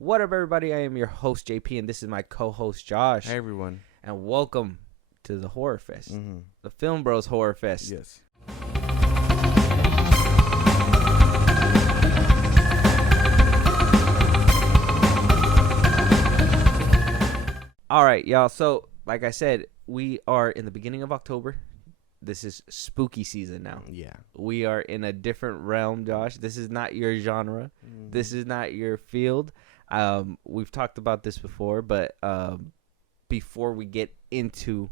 What up, everybody? I am your host, JP, and this is my co-host, Josh. Hey, everyone. And welcome to the Horrorfest, Mm-hmm. the FilmBros Horrorfest. Yes. All right, y'all. So, like I said, we are in the beginning of October. This is spooky season now. Yeah. We are in a different realm, Josh. This is not your genre. Mm-hmm. This is not your field. We've talked about this before, but before we get into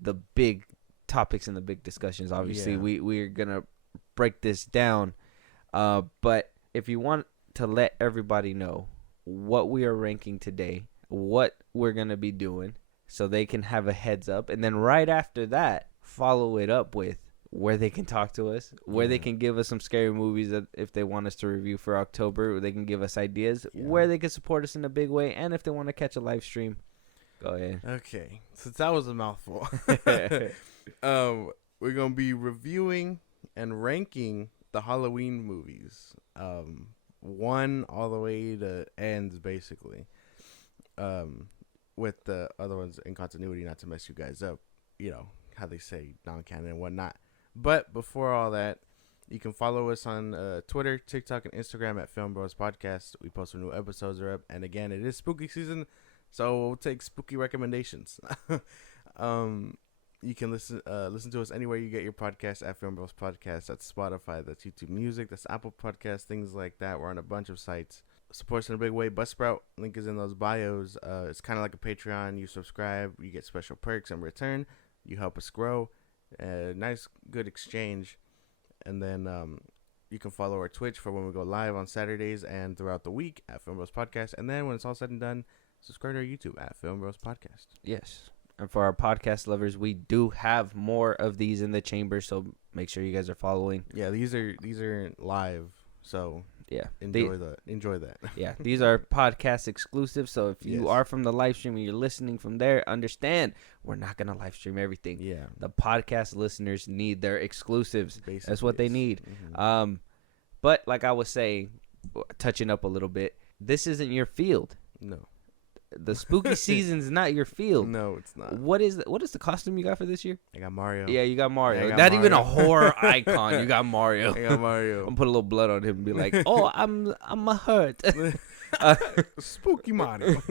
the big topics and the big discussions, obviously, we're going to break this down. But if you want to let everybody know what we are ranking today, what we're going to be doing, so they can have a heads up. And then right after that, follow it up with where they can talk to us, where they can give us some scary movies that if they want us to review for October, they can give us ideas, where they can support us in a big way, and if they want to catch a live stream. Go ahead. Okay. Since that was a mouthful, we're going to be reviewing and ranking the Halloween movies. One all the way to ends, basically. With the other ones in continuity, not to mess you guys up. You know, how they say non-canon and whatnot. But before all that, you can follow us on Twitter, TikTok, and Instagram at FilmBros Podcast. We post when new episodes are up. And again, it is spooky season, so we'll take spooky recommendations. You can listen to us anywhere you get your podcast at FilmBros Podcast. That's Spotify, that's YouTube Music, that's Apple Podcasts, things like that. We're on a bunch of sites. Support us in a big way. Buzzsprout, link is in those bios. It's kind of like a Patreon. You subscribe, you get special perks in return. You help us grow. Nice, good exchange. And then you can follow our Twitch for when we go live on Saturdays and throughout the week at FilmBros Podcast. And then when it's all said and done, subscribe to our YouTube at FilmBros Podcast. Yes. And for our podcast lovers, we do have more of these in the chamber, so make sure you guys are following. Yeah, these are live, so yeah, enjoy that. Yeah, these are podcast exclusive, so if you are from the live stream and you're listening from there, understand we're not going to live stream everything. Yeah. The podcast listeners need their exclusives. Basically, that's what they need. Mm-hmm. But like I was saying, touching up a little bit, this isn't your field. No. The spooky season's not your field. No, it's not. What is the costume you got for this year? I got Mario. Yeah, you got Mario. Not Mario. Even a horror icon. You got Mario. I got Mario. I'm gonna put a little blood on him and be like, "Oh, I'm a hurt." Spooky Mario.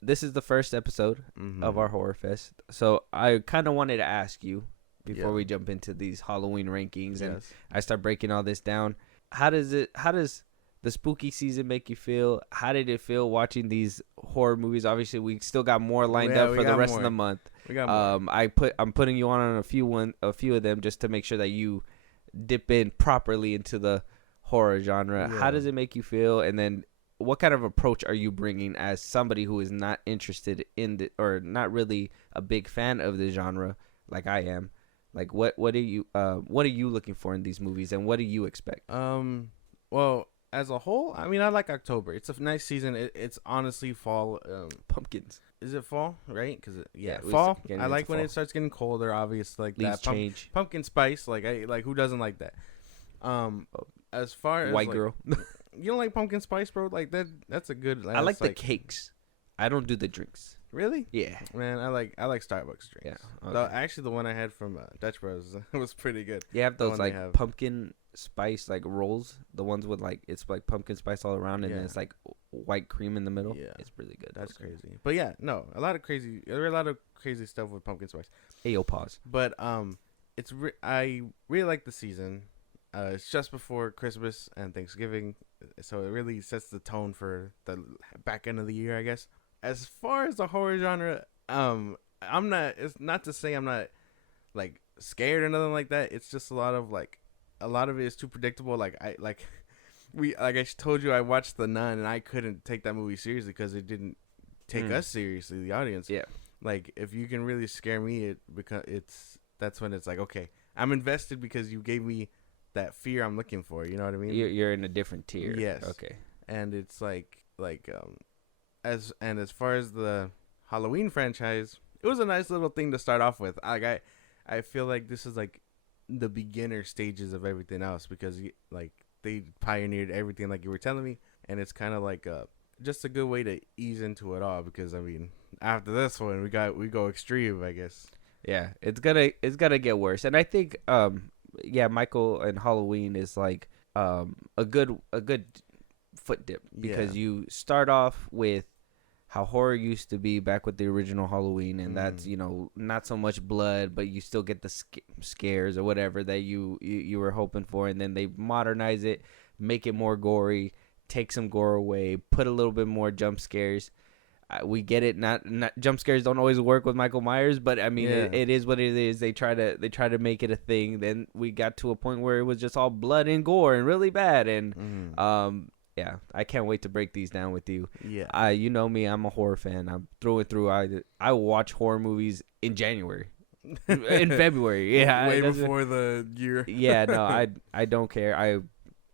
This is the first episode of our Horror Fest, so I kind of wanted to ask you before we jump into these Halloween rankings and I start breaking all this down. How does the spooky season make you feel? How did it feel watching these horror movies? Obviously, we still got more lined up for the rest of the month. We got more. I'm putting you on a few of them just to make sure that you dip in properly into the horror genre. Yeah. How does it make you feel? And then what kind of approach are you bringing as somebody who is not interested in or not really a big fan of the genre like I am? Like what are you looking for in these movies, and what do you expect? Well, as a whole, I mean, I like October. It's a nice season. It's honestly fall. Pumpkins. Is it fall, right? Because fall. I like when it starts getting colder. Obviously, like leaves that change. Pumpkin spice. Like who doesn't like that? As far as white girl, you don't like pumpkin spice, bro? Like that. That's a good. I like the cakes. I don't do the drinks. Really? Yeah. Man, I like Starbucks drinks. Yeah. Okay. Actually, the one I had from Dutch Bros was pretty good. You have those like pumpkin spice like rolls, the ones with like it's like pumpkin spice all around and then it's like white cream in the middle. Yeah, it's really good. That's crazy. But yeah, no, there are a lot of crazy stuff with pumpkin spice. Hey, yo, pause. But I really like the season. It's just before Christmas and Thanksgiving, so it really sets the tone for the back end of the year, I guess. As far as the horror genre, I'm not. It's not to say I'm not like scared or nothing like that. It's just a lot of it is too predictable. Like I told you, I watched The Nun and I couldn't take that movie seriously because it didn't take us seriously, the audience. Yeah. Like if you can really scare me, that's when it's like, okay, I'm invested because you gave me that fear I'm looking for. You know what I mean? You're in a different tier. Yes. Okay. And it's as far as the Halloween franchise, it was a nice little thing to start off with. I feel like this is like the beginner stages of everything else because like they pioneered everything like you were telling me, and it's kind of like just a good way to ease into it all, because I mean, after this one we go extreme, I guess. Yeah, it's gonna get worse, and I think Michael and Halloween is like a good foot dip, because you start off with how horror used to be back with the original Halloween, and that's, you know, not so much blood, but you still get the scares or whatever that you were hoping for, and then they modernize it, make it more gory, take some gore away, put a little bit more jump scares. We get it. Not jump scares don't always work with Michael Myers, but I mean, it is what it is. They try to make it a thing. Then we got to a point where it was just all blood and gore and really bad. And yeah, I can't wait to break these down with you. Yeah, you know me, I'm a horror fan. I'm through and through. I watch horror movies in January, in February. Yeah, way before the year. Yeah, no, I don't care.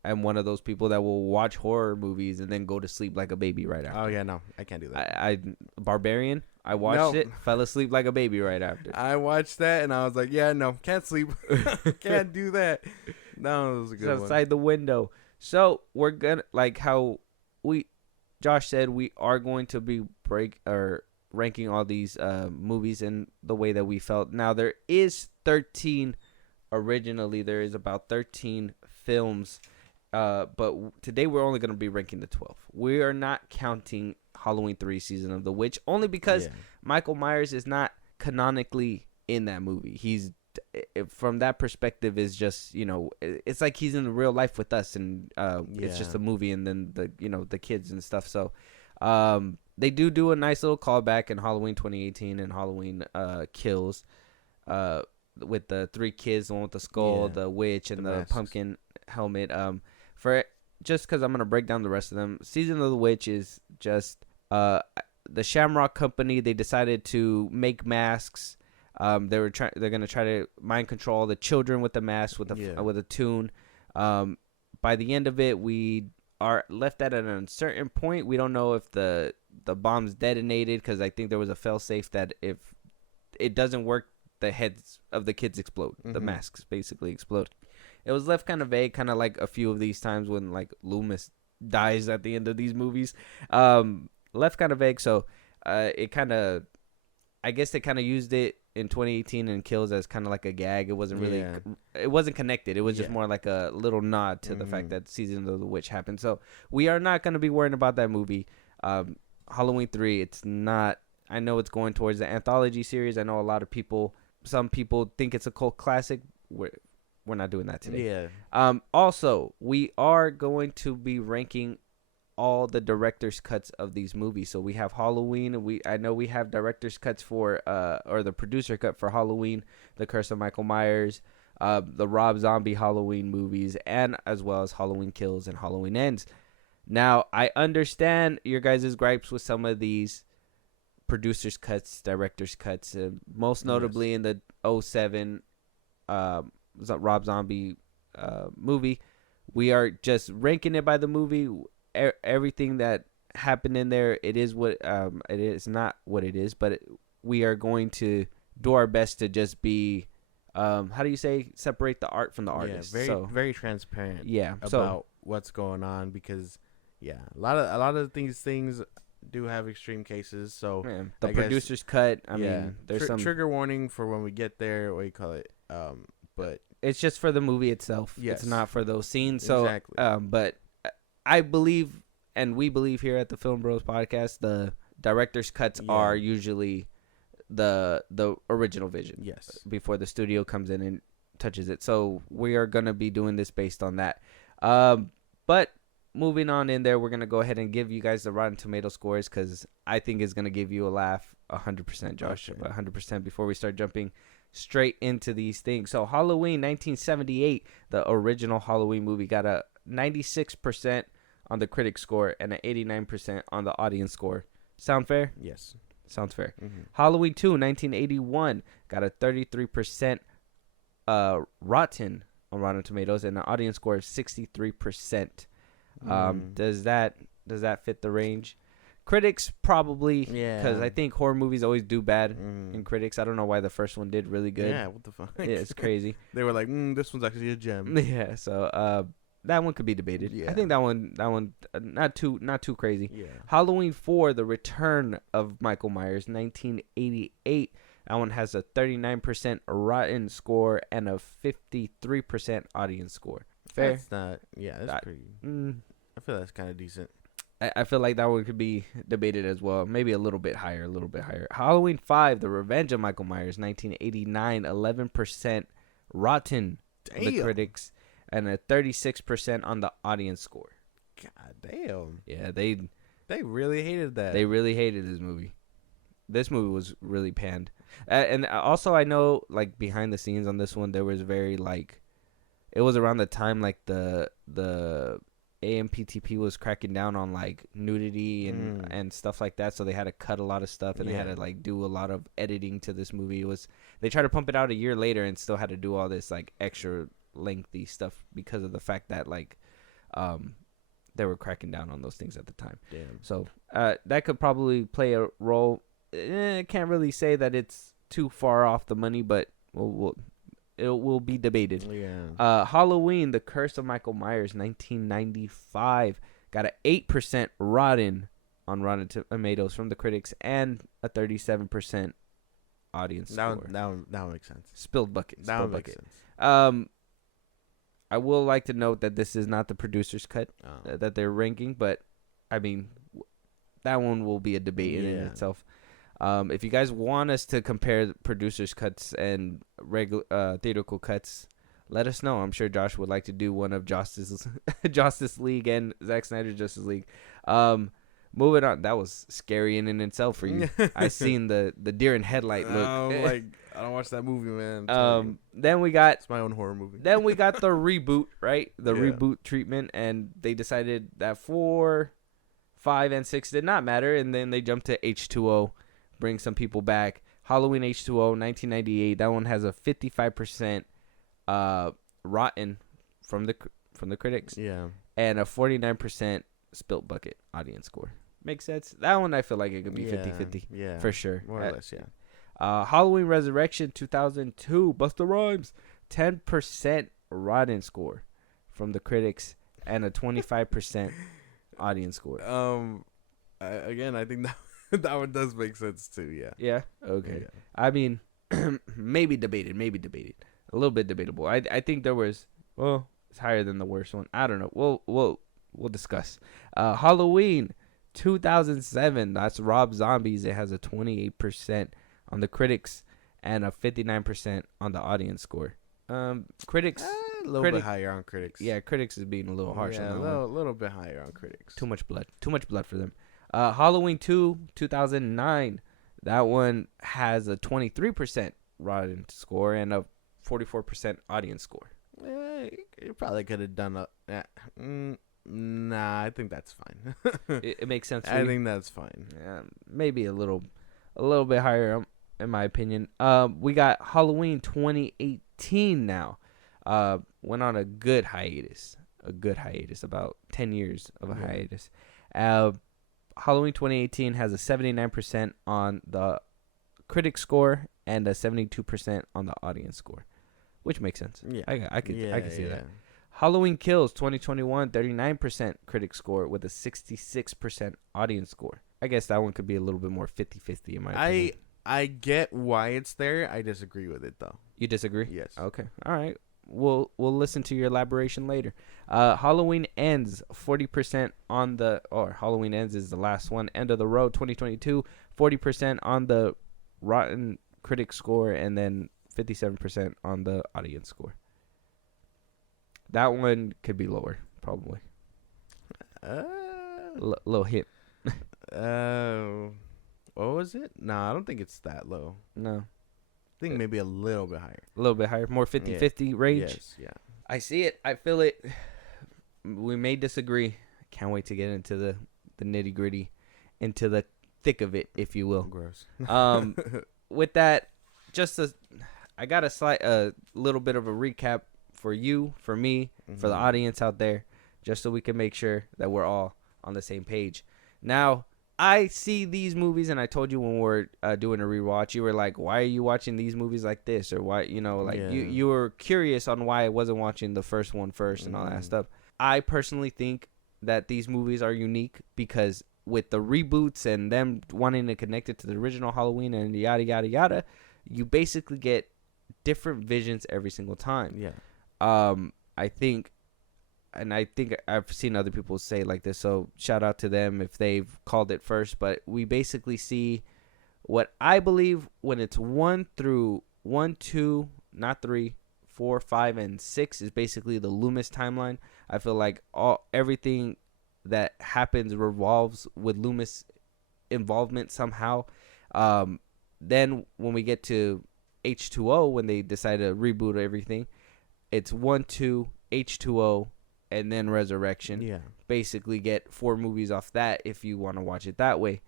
I'm one of those people that will watch horror movies and then go to sleep like a baby right after. Oh yeah, no, I can't do that. I Barbarian, I watched it, fell asleep like a baby right after. I watched that and I was like, yeah, no, can't sleep, can't do that. No, it was a good one. Outside the window. So we're gonna, like how Josh said, we are going to be ranking all these movies in the way that we felt. Now there is 13 originally. There is about 13 films. But today we're only going to be ranking the 12. We are not counting Halloween 3 Season of the Witch, only because Michael Myers is not canonically in that movie. He's, from that perspective, is just, you know, it's like he's in real life with us, and it's just a movie, and then the kids and stuff. So they do a nice little callback in Halloween 2018 and Halloween Kills with the 3 kids, the one with the skull, the witch, and the pumpkin helmet. Just because I'm going to break down the rest of them. Season of the Witch is just the Shamrock Company. They decided to make masks. They're going to try to mind control the children with the mask with a tune. By the end of it, we are left at an uncertain point. We don't know if the bomb's detonated, because I think there was a failsafe that if it doesn't work, the heads of the kids explode. The masks basically explode. It was left kind of vague, kind of like a few of these times when like Loomis dies at the end of these movies. Left kind of vague, so it kind of, I guess they kind of used it in 2018 and Kills as kind of like a gag. It wasn't really, it wasn't connected. It was just more like a little nod to the fact that Season of the Witch happened. So we are not going to be worrying about that movie. Halloween 3, it's not, I know it's going towards the anthology series. I know a lot of people, some people think it's a cult classic. We're not doing that today. Yeah. Also, we are going to be ranking all the director's cuts of these movies. So we have Halloween. I know we have director's cuts for or the producer cut for Halloween, The Curse of Michael Myers, the Rob Zombie Halloween movies, and as well as Halloween Kills and Halloween Ends. Now, I understand your guys' gripes with some of these producer's cuts, director's cuts, most notably in the 2007 Rob Zombie movie. We are just ranking it by the movie. Everything that happened in there, it is what it is, not what it is, but we are going to do our best to just be how do you say, separate the art from the artist. Very transparent about what's going on, because a lot of these things do have extreme cases. So the producer's cut, I mean, there's some trigger warning for when we get there. What do you call it? But it's just for the movie itself. It's not for those scenes. So, but I believe, and we believe here at the Film Bros podcast, the director's cuts are usually the original vision. Yes. Before the studio comes in and touches it. So we are going to be doing this based on that. But moving on in there, we're going to go ahead and give you guys the Rotten Tomato scores, because I think it's going to give you a laugh 100%, Josh. Okay. 100% before we start jumping straight into these things. So Halloween 1978, the original Halloween movie, got a 96% on the critic score and an 89% on the audience score. Sound fair? Yes. Sounds fair. Halloween 2, 1981, got a 33% rotten on Rotten Tomatoes and an audience score of 63%. Does that fit the range? Critics probably, because I think horror movies always do bad in critics. I don't know why the first one did really good. Yeah, what the fuck? Yeah, it's crazy. They were like, this one's actually a gem. Yeah, so that one could be debated. Yeah. I think that one not too crazy. Yeah. Halloween 4, The Return of Michael Myers, 1988. That one has a 39% Rotten score and a 53% audience score. Fair. That's not. Yeah, that's pretty. I feel that's kind of decent. I feel like that one could be debated as well. Maybe a little bit higher, Halloween 5, The Revenge of Michael Myers, 1989, 11% Rotten on the critics and a 36% on the audience score. God damn. Yeah, they really hated that. They really hated this movie. This movie was really panned. And also I know, like, behind the scenes on this one, there was very, like, it was around the time, like, the AMPTP was cracking down on, like, nudity and stuff like that, so they had to cut a lot of stuff, and they had to, like, do a lot of editing to this movie. They tried to pump it out a year later and still had to do all this, like, extra lengthy stuff because of the fact that, like, they were cracking down on those things at the time. Damn. So that could probably play a role. I can't really say that it's too far off the money, but it will be debated. Yeah. Halloween, The Curse of Michael Myers, 1995, got an 8% Rotten on Rotten Tomatoes from the critics and a 37% audience score. That one makes sense. Spilled bucket. That one makes sense. I will like to note that this is not the producer's cut that they're ranking, but I mean, that one will be a debate in itself. If you guys want us to compare producers' cuts and regular theatrical cuts, let us know. I'm sure Josh would like to do one of Justice League and Zack Snyder's Justice League. Moving on, that was scary in itself for you. I seen the deer in headlight look. I don't watch that movie, man. Then we got it's my own horror movie. Then we got the reboot, right? The reboot treatment, and they decided that 4, 5, and 6 did not matter, and then they jumped to H2O. Bring some people back. Halloween H2O, 1998. That one has a 55% Rotten from the critics. Yeah. And a 49% Spilt Bucket audience score. Makes sense. That one I feel like it could be 50-50. Yeah. For sure. More or less, yeah. Halloween Resurrection 2002. Busta Rhymes. 10% Rotten score from the critics and a 25% audience score. I think that one does make sense too. Yeah. Yeah. Okay. Yeah. I mean, maybe debated. A little bit debatable. I think there was. Well, it's higher than the worst one. I don't know. We'll discuss. Halloween 2007. That's Rob Zombie's. It has a 28% on the critics and a 59% on the audience score. Critics a little bit higher on critics. Yeah, critics is being a little harsh on that one. A little bit higher on critics. Too much blood for them. Halloween 2, 2009. That one has a 23% Rotten score and a 44% audience score. You probably could have done nah, I think that's fine. It makes sense. I think that's fine. Yeah, maybe a little bit higher, in my opinion. We got Halloween 2018 now. Went on a good hiatus. About 10 years of a hiatus. Halloween 2018 has a 79% on the critic score and a 72% on the audience score, which makes sense. Yeah, I can see that. Halloween Kills 2021, 39% critic score with a 66% audience score. I guess that one could be a little bit more 50-50 in my opinion. I get why it's there. I disagree with it though. You disagree? Yes. Okay. All right. We'll listen to your elaboration later. Halloween Ends 40% on the Halloween Ends is the last one. End of the Road 2022, 40% on the Rotten critic score and then 57% on the audience score. That one could be lower, probably. Little hit. What was it? No, I don't think it's that low. No. I think maybe a little bit higher. A little bit higher. More 50-50 range. Yes, yeah. I see it. I feel it. We may disagree. Can't wait to get into the nitty-gritty, into the thick of it, if you will. Gross. With that, I got a little bit of a recap for you, for me, for the audience out there, just so we can make sure that we're all on the same page. Now, I see these movies, and I told you when we were doing a rewatch, you were like, why are you watching these movies like this? Or why, you were curious on why I wasn't watching the first one first and all that stuff. I personally think that these movies are unique because with the reboots and them wanting to connect it to the original Halloween and yada yada yada, you basically get different visions every single time. Yeah. I think I've seen other people say like this, so shout out to them if they've called it first. But we basically see what I believe when it's 1 through 1, 2, not 3, 4, 5, and 6 is basically the Loomis timeline. I feel like everything that happens revolves with Loomis involvement somehow. Then when we get to H2O, when they decide to reboot everything, it's 1, 2, H2O, and then Resurrection. Yeah. Basically get 4 movies off that if you want to watch it that way.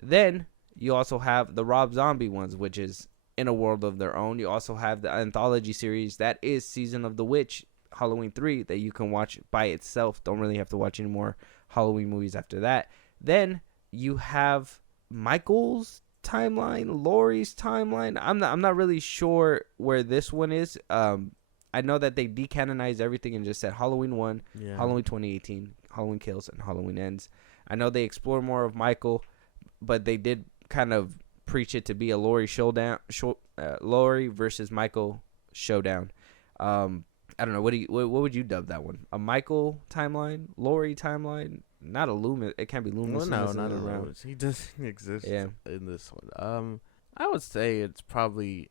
Then you also have the Rob Zombie ones, which is in a world of their own. You also have the anthology series that is Season of the Witch, Halloween 3, that you can watch by itself. Don't really have to watch any more Halloween movies after that. Then you have Michael's timeline, Laurie's timeline. I'm not really sure where this one is. I know that they decanonized everything and just said Halloween 1, Halloween 2018, Halloween Kills, and Halloween Ends. I know they explore more of Michael, but they did kind of preach it to be a Laurie showdown, Laurie versus Michael showdown. I don't know. What would you dub that one? A Michael timeline, Laurie timeline, not a Loomis. It can't be Loomis. Well, no, not a Loomis. He doesn't exist in this one. I would say it's probably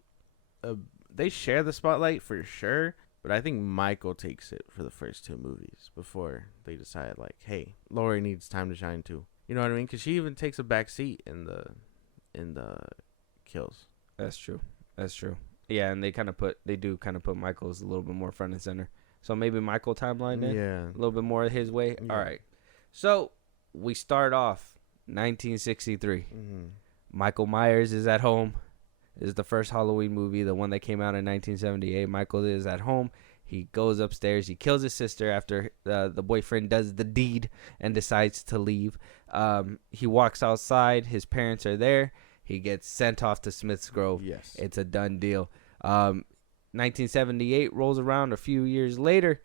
they share the spotlight for sure, but I think Michael takes it for the first 2 movies before they decide like, hey, Laurie needs time to shine too. You know what I mean? Because she even takes a back seat in the Kills. That's true. Yeah, and they do kind of put Michael's a little bit more front and center. So maybe Michael timeline then? Yeah. A little bit more his way? Yeah. All right. So we start off 1963. Mm-hmm. Michael Myers is at home. This is the first Halloween movie, the one that came out in 1978. Michael is at home. He goes upstairs. He kills his sister after the boyfriend does the deed and decides to leave. He walks outside. His parents are there. He gets sent off to Smith's Grove. Yes. It's a done deal. 1978 rolls around. A few years later,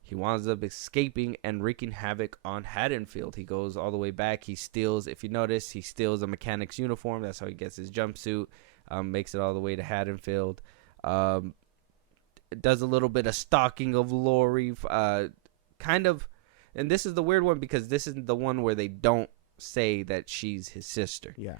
he winds up escaping and wreaking havoc on Haddonfield. He goes all the way back. He steals, if you notice, he steals a mechanic's uniform. That's how he gets his jumpsuit. Makes it all the way to Haddonfield. Does a little bit of stalking of Laurie. Kind of, and this is the weird one because this is the one where they don't say that she's his sister. Yeah.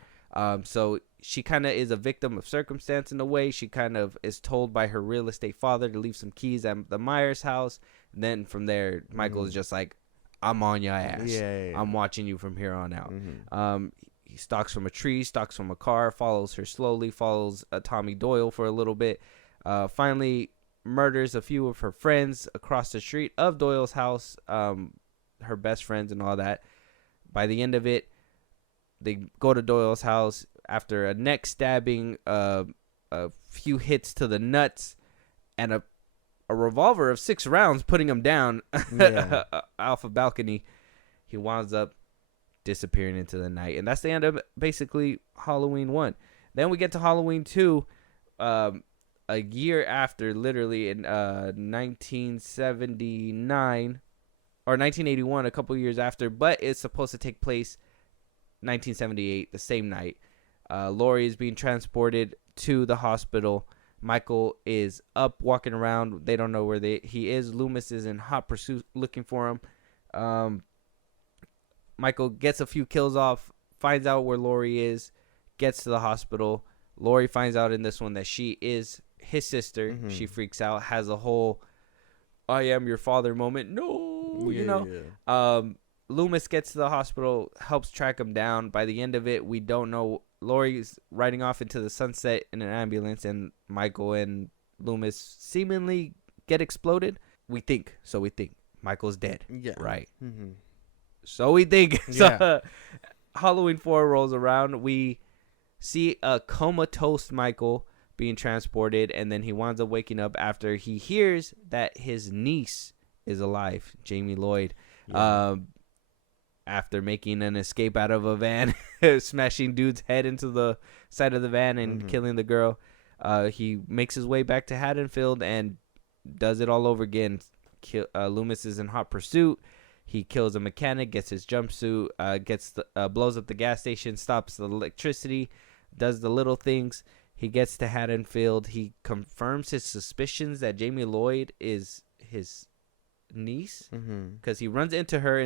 So she kind of is a victim of circumstance in a way. She kind of is told by her real estate father to leave some keys at the Myers house. And then from there, Michael is just like, I'm on your ass. Yeah. I'm watching you from here on out. Mm-hmm. He stalks from a tree, stalks from a car, follows her slowly, follows Tommy Doyle for a little bit. Finally murders a few of her friends across the street of Doyle's house, her best friends and all that. By the end of it, they go to Doyle's house after a neck stabbing, a few hits to the nuts, and a revolver of 6 rounds putting him down off a balcony. He winds up disappearing into the night. And that's the end of basically Halloween 1. Then we get to Halloween 2, a year after, literally in 1979 or 1981, a couple years after, but it's supposed to take place 1978, the same night. Laurie is being transported to the hospital. Michael is up walking around. They don't know where he is. Loomis is in hot pursuit looking for him. Michael gets a few kills off, finds out where Laurie is, gets to the hospital. Laurie finds out in this one that she is his sister. Mm-hmm. She freaks out, has a whole I am your father moment. No, you know. Yeah. Loomis gets to the hospital, helps track him down. By the end of it, we don't know. Laurie's riding off into the sunset in an ambulance, and Michael and Loomis seemingly get exploded. We think. Michael's dead. Yeah. Right. Mm-hmm. So we think. Yeah. So, Halloween 4 rolls around. We see a comatose Michael being transported, and then he winds up waking up after he hears that his niece is alive, Jamie Lloyd. Yeah. After making an escape out of a van, smashing dude's head into the side of the van and killing the girl. He makes his way back to Haddonfield and does it all over again. Loomis is in hot pursuit. He kills a mechanic, gets his jumpsuit, blows up the gas station, stops the electricity, does the little things. He gets to Haddonfield. He confirms his suspicions that Jamie Lloyd is his niece, because he runs into her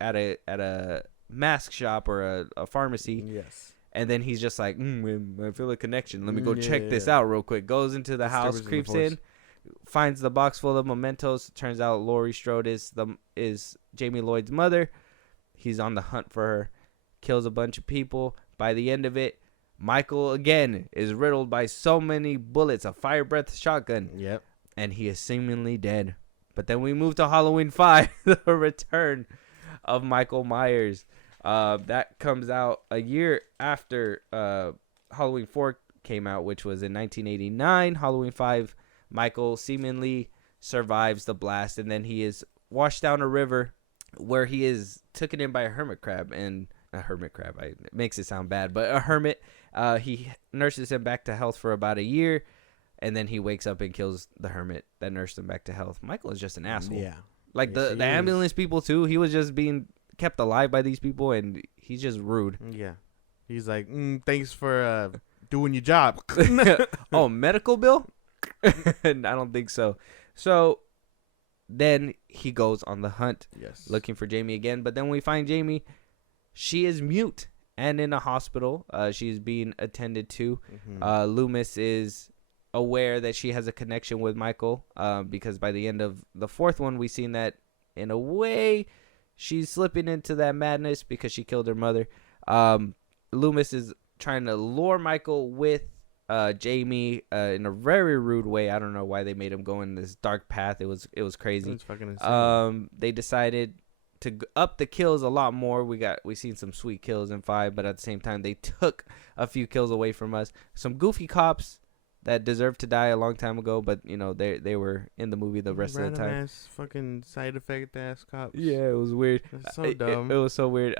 at a mask shop or a pharmacy. Yes. And then he's just like, I feel a connection. Let me go check this out real quick. Goes into the house, creeps in, finds the box full of mementos. Turns out Laurie Strode is Jamie Lloyd's mother. He's on the hunt for her. Kills a bunch of people. By the end of it, Michael, again, is riddled by so many bullets, a fire breath shotgun. Yep. And he is seemingly dead. But then we move to Halloween 5, the return of Michael Myers. That comes out a year after Halloween 4 came out, which was in 1989. Halloween 5, Michael seemingly survives the blast, and then he is washed down a river where he is taken in by a hermit crab. And a hermit crab, it makes it sound bad, but a hermit. He nurses him back to health for about a year, and then he wakes up and kills the hermit that nursed him back to health. Michael is just an asshole. Yeah. Like the ambulance people too. He was just being kept alive by these people, and he's just rude. Yeah. He's like, thanks for doing your job. Oh, medical bill? I don't think so. So then he goes on the hunt, looking for Jamie again. But then we find Jamie. She is mute and in a hospital. She's being attended to. Loomis is aware that she has a connection with Michael, because by the end of the fourth one, we've seen that in a way she's slipping into that madness because she killed her mother. Loomis is trying to lure Michael with Jamie in a very rude way. I don't know why they made him go in this dark path. It was crazy. It's fucking insane. They decided to up the kills a lot more. We seen some sweet kills in 5, but at the same time they took a few kills away from us. Some goofy cops that deserved to die a long time ago, but they were in the movie the rest of the time. Random ass fucking side effect ass cops. Yeah, it was weird. It's so dumb. It was so weird.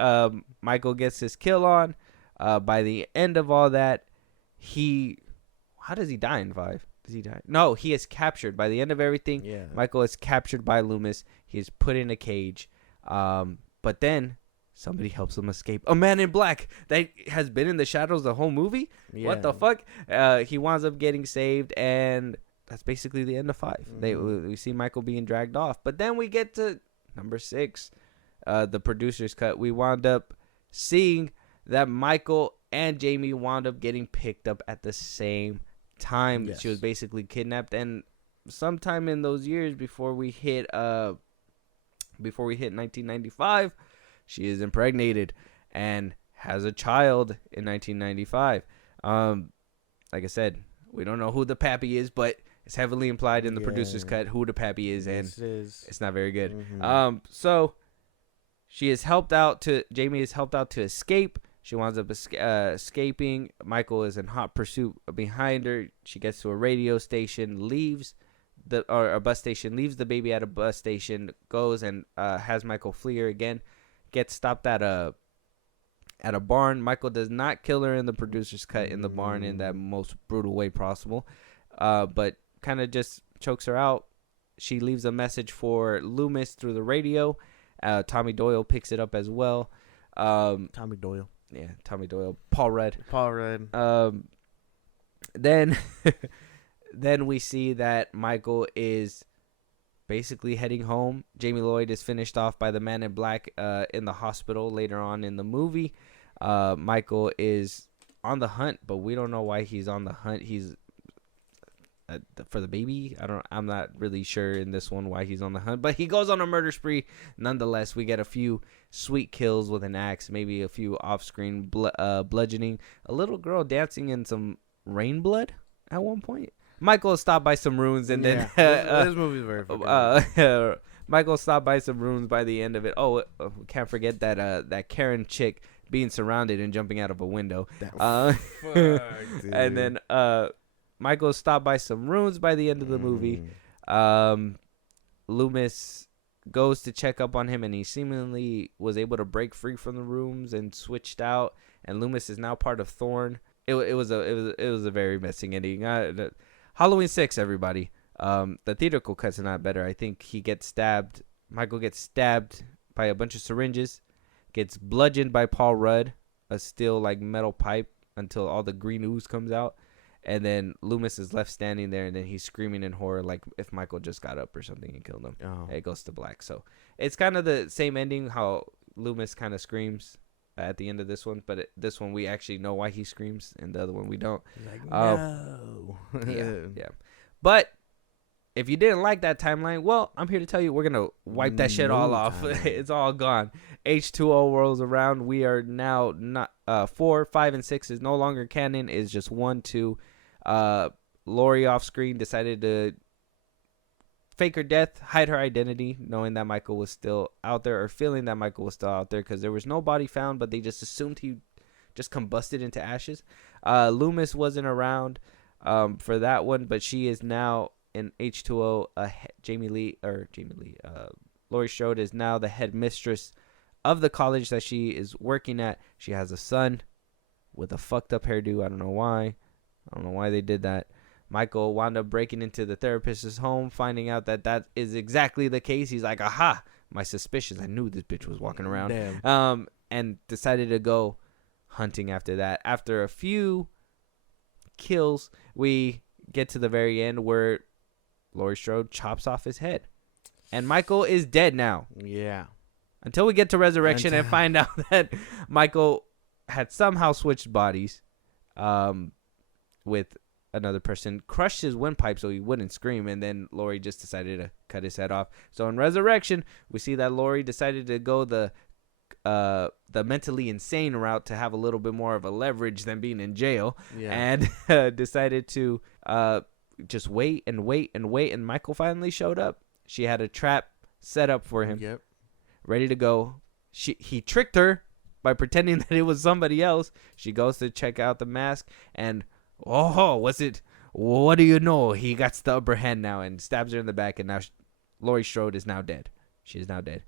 Michael gets his kill on. By the end of all that, how does he die in 5? Does he die? No, he is captured. By the end of everything, Michael is captured by Loomis. He is put in a cage. But then somebody helps him escape. A man in black that has been in the shadows the whole movie. Yeah. What the fuck? He winds up getting saved, and that's basically the end of 5. We see Michael being dragged off. But then we get to number 6, the producer's cut. We wound up seeing that Michael and Jamie wound up getting picked up at the same time. She was basically kidnapped, and sometime in those years before we hit 1995, she is impregnated and has a child in 1995. Like I said, we don't know who the pappy is, but it's heavily implied in the producer's cut who the pappy is, and it's not very good. So Jamie is helped out to escape. She winds up escaping. Michael is in hot pursuit behind her. She gets to a radio station, leaves a bus station, leaves the baby at a bus station, goes and has Michael flee her again. Gets stopped at a barn. Michael does not kill her in the producer's cut in the barn in that most brutal way possible, but kind of just chokes her out. She leaves a message for Loomis through the radio. Tommy Doyle picks it up as well. Tommy Doyle. Yeah, Tommy Doyle. Paul Rudd. Then we see that Michael is basically heading home. Jamie Lloyd is finished off by the man in black in the hospital later on in the movie. Michael is on the hunt, but we don't know why he's on the hunt. He's for the baby. I'm not really sure in this one why he's on the hunt, but he goes on a murder spree. Nonetheless, we get a few sweet kills with an axe, maybe a few off-screen bludgeoning, a little girl dancing in some rain blood at one point. Michael stopped by some ruins, and then this movie is very funny. Michael stopped by some ruins by the end of it. Oh, can't forget that Karen chick being surrounded and jumping out of a window. And then Michael stopped by some ruins by the end of the movie. Loomis goes to check up on him, and he seemingly was able to break free from the rooms and switched out. And Loomis is now part of Thorn. It was a very messing ending. Halloween 6, everybody. The theatrical cut's not better. I think he gets stabbed. Michael gets stabbed by a bunch of syringes, gets bludgeoned by Paul Rudd, a steel like metal pipe, until all the green ooze comes out. And then Loomis is left standing there, and then he's screaming in horror like if Michael just got up or something and killed him. Oh. It goes to black. So it's kind of the same ending, how Loomis kind of screams at the end of this one. But this one we actually know why he screams, and the other one we don't. Like, no. Yeah. But if you didn't like that timeline, well, I'm here to tell you we're going to wipe that shit all off. It's all gone. H2O rolls around. We are now not 4, 5, and 6 is no longer canon. It's just 1, 2. Lori off screen decided to fake her death, hide her identity, knowing that Michael was still out there, or feeling that Michael was still out there, because there was no body found, but they just assumed he just combusted into ashes. Loomis wasn't around for that one, but she is now in H2O. Laurie Strode is now the head mistress of the college that she is working at. She has a son with a fucked up hairdo. I don't know why they did that. Michael wound up breaking into the therapist's home, finding out that that is exactly the case. He's like, aha, my suspicions. I knew this bitch was walking around. Damn. And decided to go hunting after that. After a few kills, we get to the very end where Laurie Strode chops off his head. And Michael is dead now. Yeah. Until we get to Resurrection and find out that Michael had somehow switched bodies with another person, crushed his windpipe so he wouldn't scream, and then Laurie just decided to cut his head off. So in Resurrection, we see that Laurie decided to go the mentally insane route to have a little bit more of a leverage than being in jail, and decided to just wait, and Michael finally showed up. She had a trap set up for him, ready to go. He tricked her by pretending that it was somebody else. She goes to check out the mask, and what do you know? He got the upper hand now and stabs her in the back, and now Laurie Strode is now dead. She is now dead.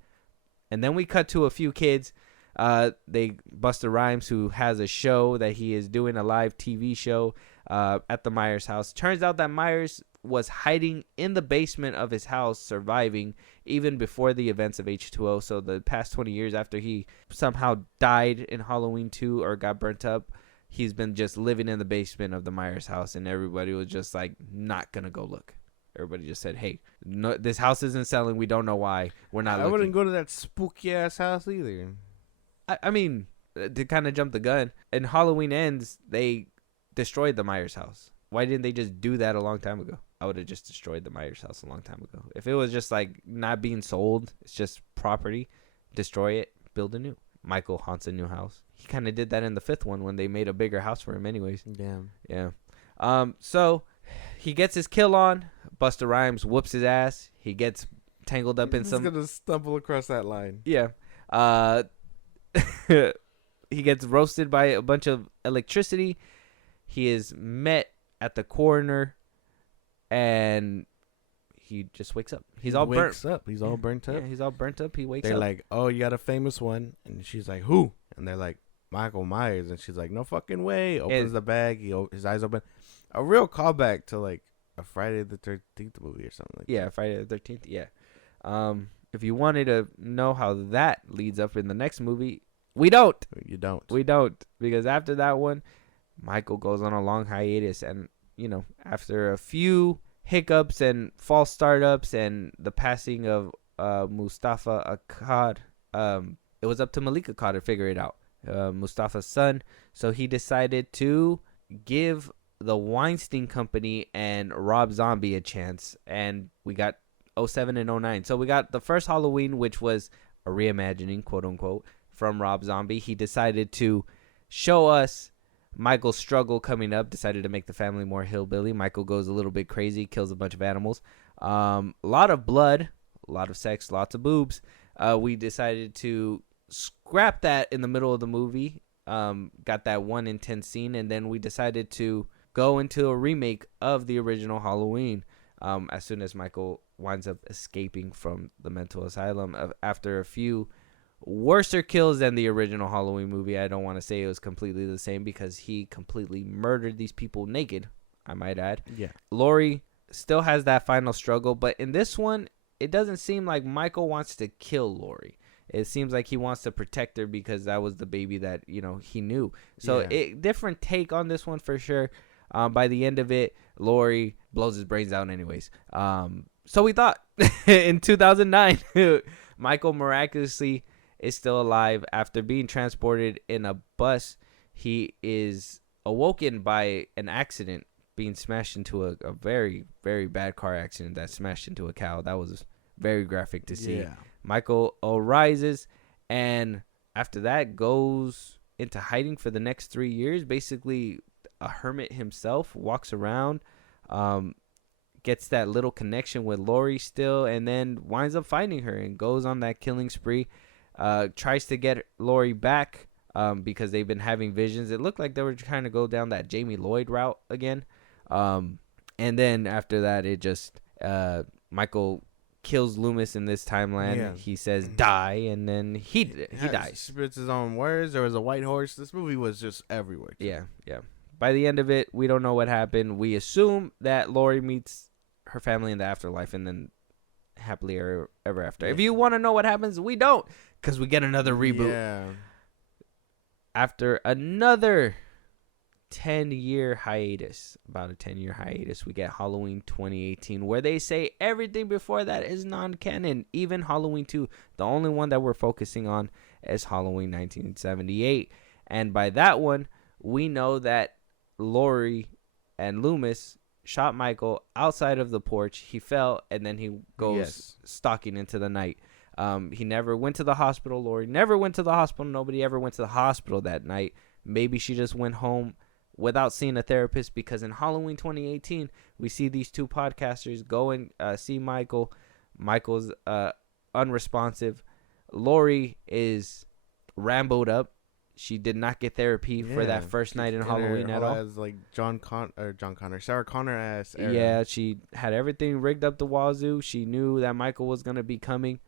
And then we cut to a few kids. Busta Rhymes, who has a show that he is doing, a live TV show at the Myers house. Turns out that Myers was hiding in the basement of his house, surviving even before the events of H2O. So the past 20 years after he somehow died in Halloween 2 or got burnt up, he's been just living in the basement of the Myers house, and everybody was just like not gonna go look. Everybody just said, hey, no, this house isn't selling. We don't know why. We're not looking. I wouldn't go to that spooky ass house either. I mean, to kind of jump the gun, in Halloween Ends, they destroyed the Myers house. Why didn't they just do that a long time ago? I would have just destroyed the Myers house a long time ago. If it was just like not being sold, it's just property, destroy it, build a new. Michael haunts a new house. He kind of did that in the 5th one when they made a bigger house for him anyways. Damn. Yeah. So he gets his kill on. Busta Rhymes whoops his ass. He gets tangled up in some... He's going to stumble across that line. Yeah. He gets roasted by a bunch of electricity. He is met at the coroner, and he just wakes up. He's all burnt up. He's all burnt up. Yeah, he's all burnt up. He wakes up. They're like, oh, you got a famous one. And she's like, who? And they're like, Michael Myers. And she's like, no fucking way. Opens the bag. His eyes open. A real callback to like a Friday the 13th movie or something like that. Yeah, Friday the 13th. Yeah. If you wanted to know how that leads up in the next movie, we don't. You don't. We don't. Because after that one, Michael goes on a long hiatus. And, you know, after a few hiccups and false startups and the passing of Mustafa Akkad, it was up to Malik Akkad to figure it out, Mustafa's son. So he decided to give the Weinstein Company and Rob Zombie a chance, and we got 07 and 09. So we got the first Halloween, which was a reimagining, quote unquote, from Rob Zombie. He decided to show us Michael's struggle coming up, decided to make the family more hillbilly. Michael goes a little bit crazy, kills a bunch of animals. A lot of blood, a lot of sex, lots of boobs. We decided to scrap that in the middle of the movie. Got that one intense scene, and then we decided to go into a remake of the original Halloween as soon as Michael winds up escaping from the mental asylum after a few worser kills than the original Halloween movie. I don't want to say it was completely the same because he completely murdered these people naked, I might add. Yeah. Laurie still has that final struggle. But in this one, it doesn't seem like Michael wants to kill Lori. It seems like he wants to protect her because that was the baby that, he knew. So different take on this one for sure. By the end of it, Lori blows his brains out anyways. So we thought in 2009, Michael miraculously is still alive after being transported in a bus. He is awoken by an accident, being smashed into a very, very bad car accident that smashed into a cow. That was very graphic to see. Yeah. Michael arises, and after that goes into hiding for the next 3 years. Basically, a hermit himself, walks around, gets that little connection with Lori still, and then winds up finding her and goes on that killing spree. Tries to get Lori back because they've been having visions. It looked like they were trying to go down that Jamie Lloyd route again. And then after that, it just Michael kills Loomis in this timeline. Yeah. He says die, and then he dies. Spits his own words. There was a white horse. This movie was just everywhere. Yeah. By the end of it, we don't know what happened. We assume that Lori meets her family in the afterlife, and then happily ever after. Yeah. If you want to know what happens, we don't, because we get another reboot. Yeah. After another 10-year hiatus, about a 10-year hiatus, we get Halloween 2018, where they say everything before that is non-canon. Even Halloween 2, the only one that we're focusing on is Halloween 1978. And by that one, we know that Lori and Loomis shot Michael outside of the porch. He fell, and then he goes stalking into the night. He never went to the hospital. Lori never went to the hospital. Nobody ever went to the hospital that night. Maybe she just went home without seeing a therapist, because in Halloween 2018, we see these two podcasters go and see Michael. Michael's unresponsive. Lori is ramboed up. She did not get therapy for that first night in Halloween at all. As like Sarah Connor ass. Yeah, she had everything rigged up the wazoo. She knew that Michael was gonna be coming.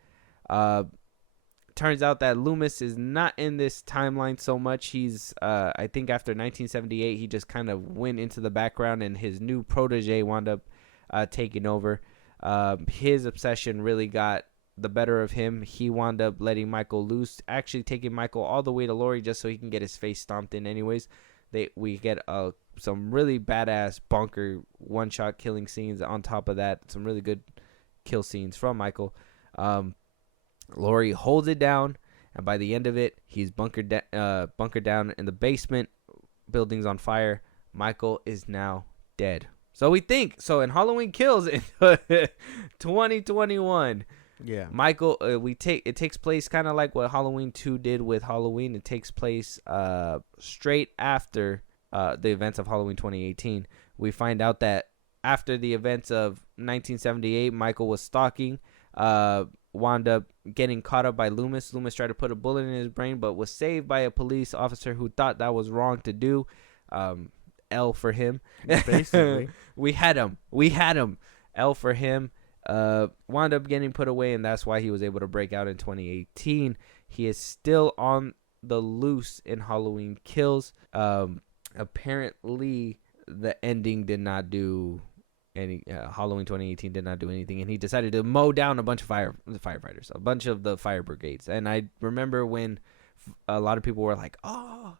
Turns out that Loomis is not in this timeline so much. He's, I think after 1978, he just kind of went into the background, and his new protege wound up taking over. His obsession really got the better of him. He wound up letting Michael loose, actually taking Michael all the way to Lori just so he can get his face stomped in anyways. We get some really badass bunker one-shot killing scenes on top of that. Some really good kill scenes from Michael. Lori holds it down, and by the end of it, he's bunkered down in the basement. Building's on fire. Michael is now dead. So we think. So in Halloween Kills in 2021, Michael, it takes place kind of like what Halloween 2 did with Halloween. It takes place straight after the events of Halloween 2018. We find out that after the events of 1978, Michael was stalking. Wound up getting caught up by Loomis. Loomis tried to put a bullet in his brain, but was saved by a police officer who thought that was wrong to do. L for him. Basically. We had him. L for him. Wound up getting put away, and that's why he was able to break out in 2018. He is still on the loose in Halloween Kills. Apparently, the ending did not do any. Halloween 2018 did not do anything, and he decided to mow down a bunch of firefighters, a bunch of the fire brigades. And I remember when a lot of people were like, "Oh,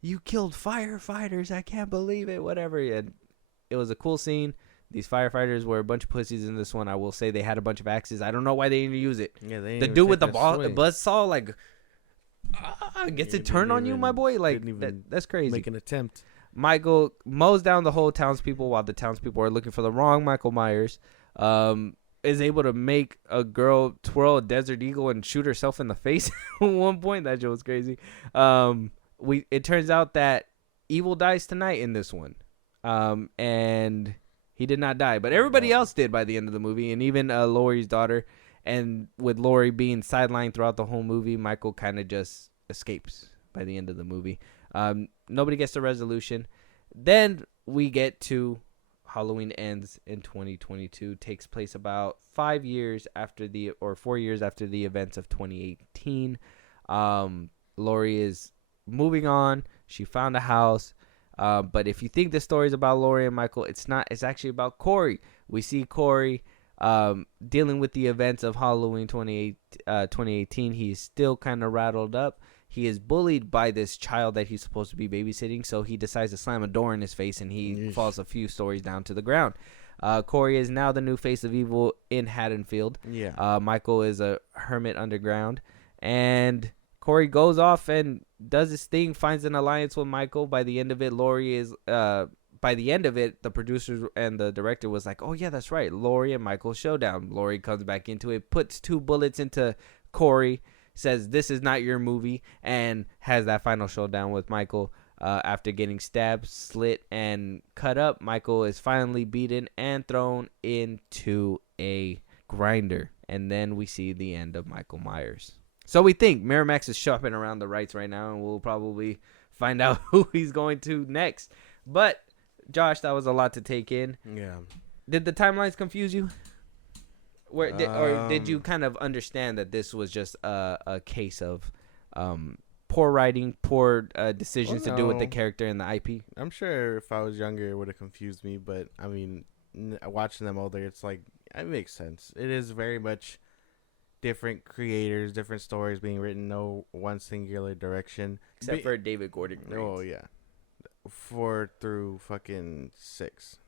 you killed firefighters! I can't believe it!" Whatever. And it was a cool scene. These firefighters were a bunch of pussies in this one. I will say they had a bunch of axes. I don't know why they didn't use it. Yeah, they the dude with the buzzsaw, like, gets it turned on you, my boy. Like, that's crazy. Make an attempt. Michael mows down the whole townspeople while the townspeople are looking for the wrong Michael Myers. Is able to make a girl twirl a Desert Eagle and shoot herself in the face at one point. That joke was crazy. It turns out that Evil dies tonight in this one. And he did not die, but everybody else did by the end of the movie, and even Lori's daughter. And with Lori being sidelined throughout the whole movie, Michael kind of just escapes by the end of the movie. Nobody gets the resolution. Then we get to Halloween Ends in 2022. Takes place about 4 years after the events of 2018. Lori is moving on. She found a house. But if you think the story is about Laurie and Michael, it's not. It's actually about Corey. We see Corey dealing with the events of Halloween 2018. He is still kind of rattled up. He is bullied by this child that he's supposed to be babysitting, so he decides to slam a door in his face, and he falls a few stories down to the ground. Corey is now the new face of evil in Haddonfield. Yeah. Michael is a hermit underground, and Corey goes off and does his thing, finds an alliance with Michael. By the end of it, the producers and the director was like, oh, yeah, that's right. Laurie and Michael showdown. Laurie comes back into it, puts 2 bullets into Corey, says, this is not your movie, and has that final showdown with Michael. After getting stabbed, slit, and cut up, Michael is finally beaten and thrown into a grinder. And then we see the end of Michael Myers. So we think Miramax is shopping around the rights right now, and we'll probably find out who he's going to next. But, Josh, that was a lot to take in. Yeah. Did the timelines confuse you? Or did you kind of understand that this was just a case of poor writing, poor decisions to do with the character and the IP? I'm sure if I was younger, it would have confused me. But, I mean, watching them older, it's like, it makes sense. It is very much different creators, different stories being written, no one singular direction. Except for David Gordon Green. Oh, yeah. 4 through fucking 6,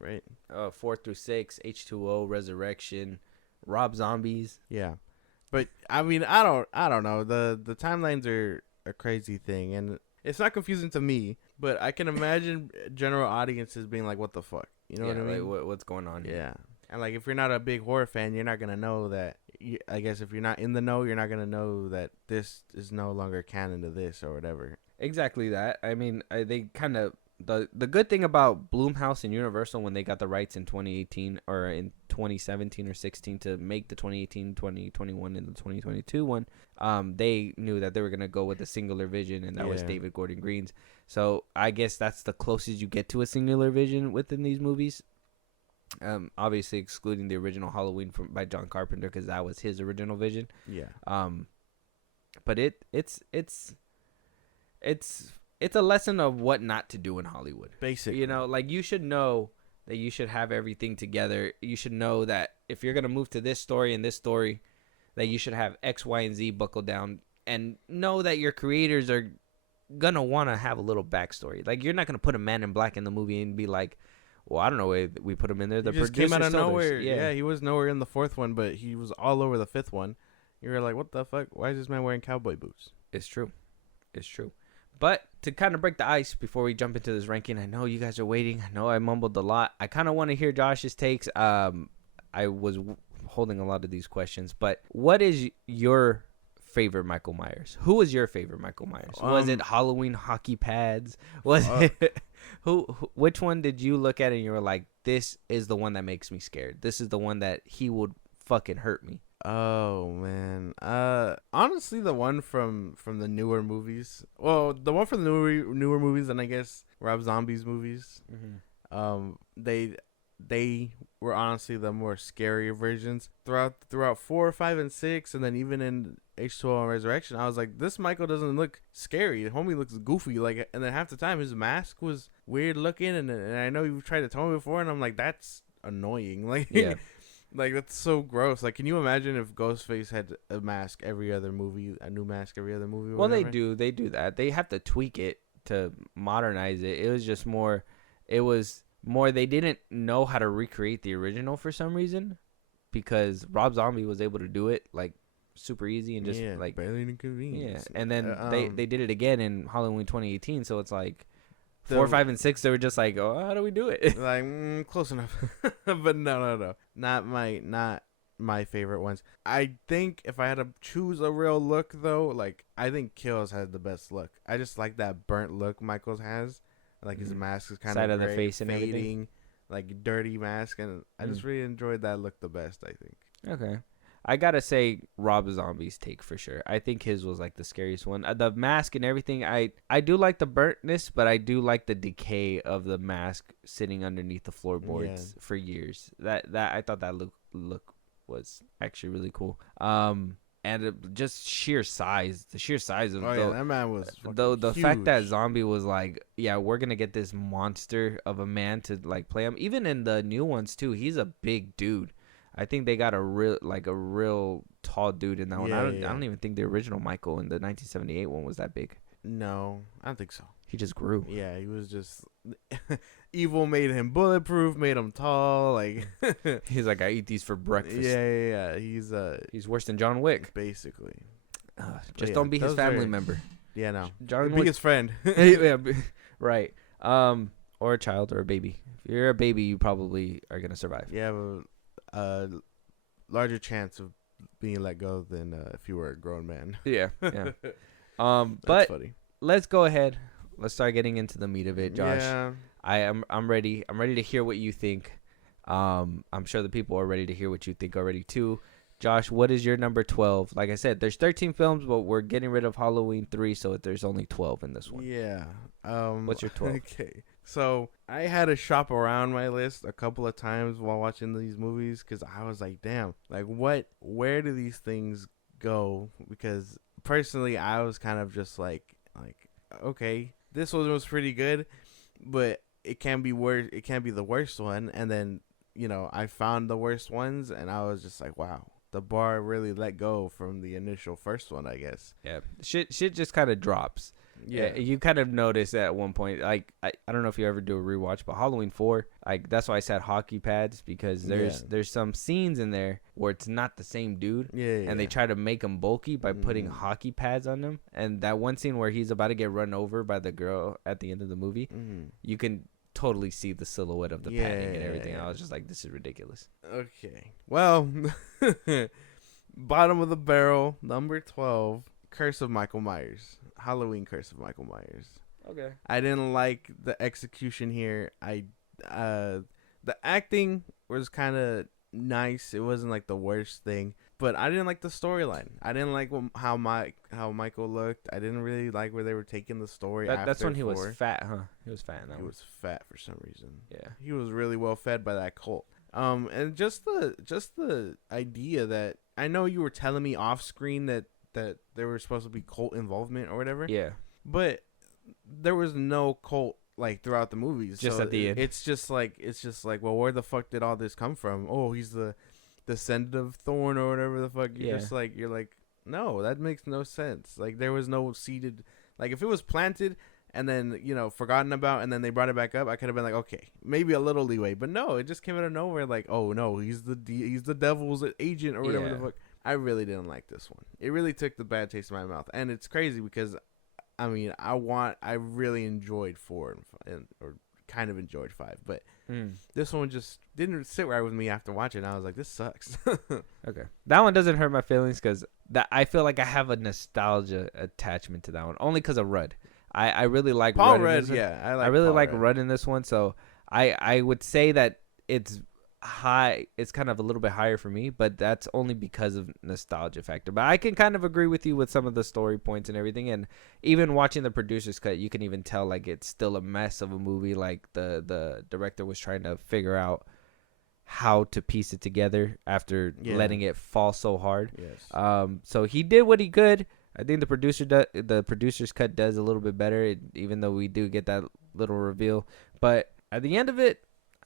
right? 4 through 6, H2O, Resurrection, Rob Zombies. Yeah. But, I mean, I don't know. The timelines are a crazy thing, and it's not confusing to me, but I can imagine general audiences being like, what the fuck? You know what I mean? Like, what's going on here? Yeah. And, like, if you're not a big horror fan, you're not going to know that. I guess if you're not in the know, you're not going to know that this is no longer canon to this or whatever. Exactly that. I mean, they kind of... The good thing about Blumhouse and Universal when they got the rights in 2018 or in 2017 or 16 to make the 2018, 2021, and the 2022 one, they knew that they were going to go with a singular vision, and that was David Gordon Green's. So I guess that's the closest you get to a singular vision within these movies. Obviously excluding the original Halloween by John Carpenter because that was his original vision. Yeah. But it's a lesson of what not to do in Hollywood. Basically. You know, like you should know that you should have everything together. You should know that if you're going to move to this story and this story, that you should have X, Y, and Z buckled down and know that your creators are going to want to have a little backstory. Like you're not going to put a Man in Black in the movie and be like, well, I don't know why we put him in there. The just came out of nowhere. Yeah, he was nowhere in the 4th one, but he was all over the 5th one. You were like, what the fuck? Why is this man wearing cowboy boots? It's true. But to kind of break the ice before we jump into this ranking, I know you guys are waiting. I know I mumbled a lot. I kind of want to hear Josh's takes. I was holding a lot of these questions, but what is your favorite Michael Myers? Who was your favorite Michael Myers? Was it Halloween hockey pads? Was it which one did you look at and you were like, this is the one that makes me scared? This is the one that he would fucking hurt me. Oh man. Honestly, the one from the newer movies. Well, the one from the newer movies, and I guess Rob Zombie's movies. Mm-hmm. They were honestly the more scary versions throughout 4, 5, and 6, and then even in H2O and Resurrection. I was like, this Michael doesn't look scary. The homie looks goofy. Like, and then half the time his mask was weird looking, and I know you've tried to tell me before, and I'm like, that's annoying. Like, yeah. Like, that's so gross. Like, can you imagine if Ghostface had a mask every other movie, a new mask every other movie? Well, they do that. They have to tweak it to modernize it. It was just more. They didn't know how to recreate the original for some reason, because Rob Zombie was able to do it like super easy and just like barely an inconvenience. Yeah, and then they did it again in Halloween 2018. So it's like 4, 5, and 6. They were just like, oh, how do we do it? Like close enough, but no, not my favorite ones. I think if I had to choose a real look though, like I think Kills has the best look. I just like that burnt look Michaels has. Like his mask is kind of the face and fading, everything. like dirty mask, and I just really enjoyed that look the best. I think. Okay, I gotta say Rob Zombie's take for sure. I think his was like the scariest one. The mask and everything. I do like the burntness, but I do like the decay of the mask sitting underneath the floorboards for years. That I thought that look was actually really cool. and just sheer size, the sheer size of that man was the huge. fact that Zombie was like, yeah, we're gonna get this monster of a man to like play him. Even in the new ones too, he's a big dude. I think they got a real tall dude in that one. I don't even think the original Michael in the 1978 one was that big. No, I don't think so. He just grew. Yeah, he was just evil. Made him bulletproof. Made him tall. Like he's like, I eat these for breakfast. Yeah. He's worse than John Wick. Basically. Just don't be his family member. Yeah, no. John Wick, biggest friend. Yeah, right. Or a child or a baby. If you're a baby, you probably are gonna survive. You have a larger chance of being let go than if you were a grown man. Yeah. That's but funny. Let's go ahead. Let's start getting into the meat of it, Josh. Yeah. I'm ready. I'm ready to hear what you think. I'm sure the people are ready to hear what you think already too. Josh, what is your number 12? Like I said, there's 13 films, but we're getting rid of Halloween 3, so there's only 12 in this one. Yeah. What's your 12? Okay. So I had to shop around my list a couple of times while watching these movies because I was like, damn, like where do these things go? Because personally, I was kind of just like, okay, this one was pretty good, but it can be worse. It can't be the worst one. And then, I found the worst ones, and I was just like, wow, the bar really let go from the initial first one, I guess. Yeah, shit just kind of drops. Yeah, you kind of notice at one point, like I don't know if you ever do a rewatch, but Halloween 4, like that's why I said hockey pads, because there's some scenes in there where it's not the same dude, and they try to make him bulky by putting hockey pads on him. And that one scene where he's about to get run over by the girl at the end of the movie, you can totally see the silhouette of the padding and everything. I was just like, this is ridiculous. Okay, well, bottom of the barrel, number 12, Curse of Michael Myers. Halloween Curse of Michael Myers. Okay. I didn't like the execution here. The acting was kind of nice. It wasn't like the worst thing, but I didn't like the storyline. I didn't like how Michael looked. I didn't really like where they were taking the story. That's when he was fat, huh? He was fat. He was fat for some reason. Yeah. He was really well fed by that cult. And just the idea that I know you were telling me off screen that there was supposed to be cult involvement or whatever. Yeah. But there was no cult like throughout the movies. Just at the end. It's just like, well, where the fuck did all this come from? Oh, he's the descendant of Thorn or whatever the fuck. You're like, no, that makes no sense. Like there was no seeded, like if it was planted and then, forgotten about and then they brought it back up, I could have been like, okay, maybe a little leeway. But no, it just came out of nowhere like, oh no, he's the devil's agent or whatever the fuck. I really didn't like this one. It really took the bad taste in my mouth. And it's crazy because, I mean, I really enjoyed 4 or kind of enjoyed 5. But this one just didn't sit right with me after watching. I was like, this sucks. Okay. That one doesn't hurt my feelings because I feel like I have a nostalgia attachment to that one. Only because of Rudd. I really like Paul Rudd. I really like Rudd in this one. So I would say that it's high. It's kind of a little bit higher for me, but that's only because of nostalgia factor. But I can kind of agree with you with some of the story points and everything. And even watching the producer's cut, you can even tell like it's still a mess of a movie. Like the director was trying to figure out how to piece it together after letting it fall so hard. Yes. So he did what he could. I think the producer's cut does a little bit better, even though we do get that little reveal. But at the end of it,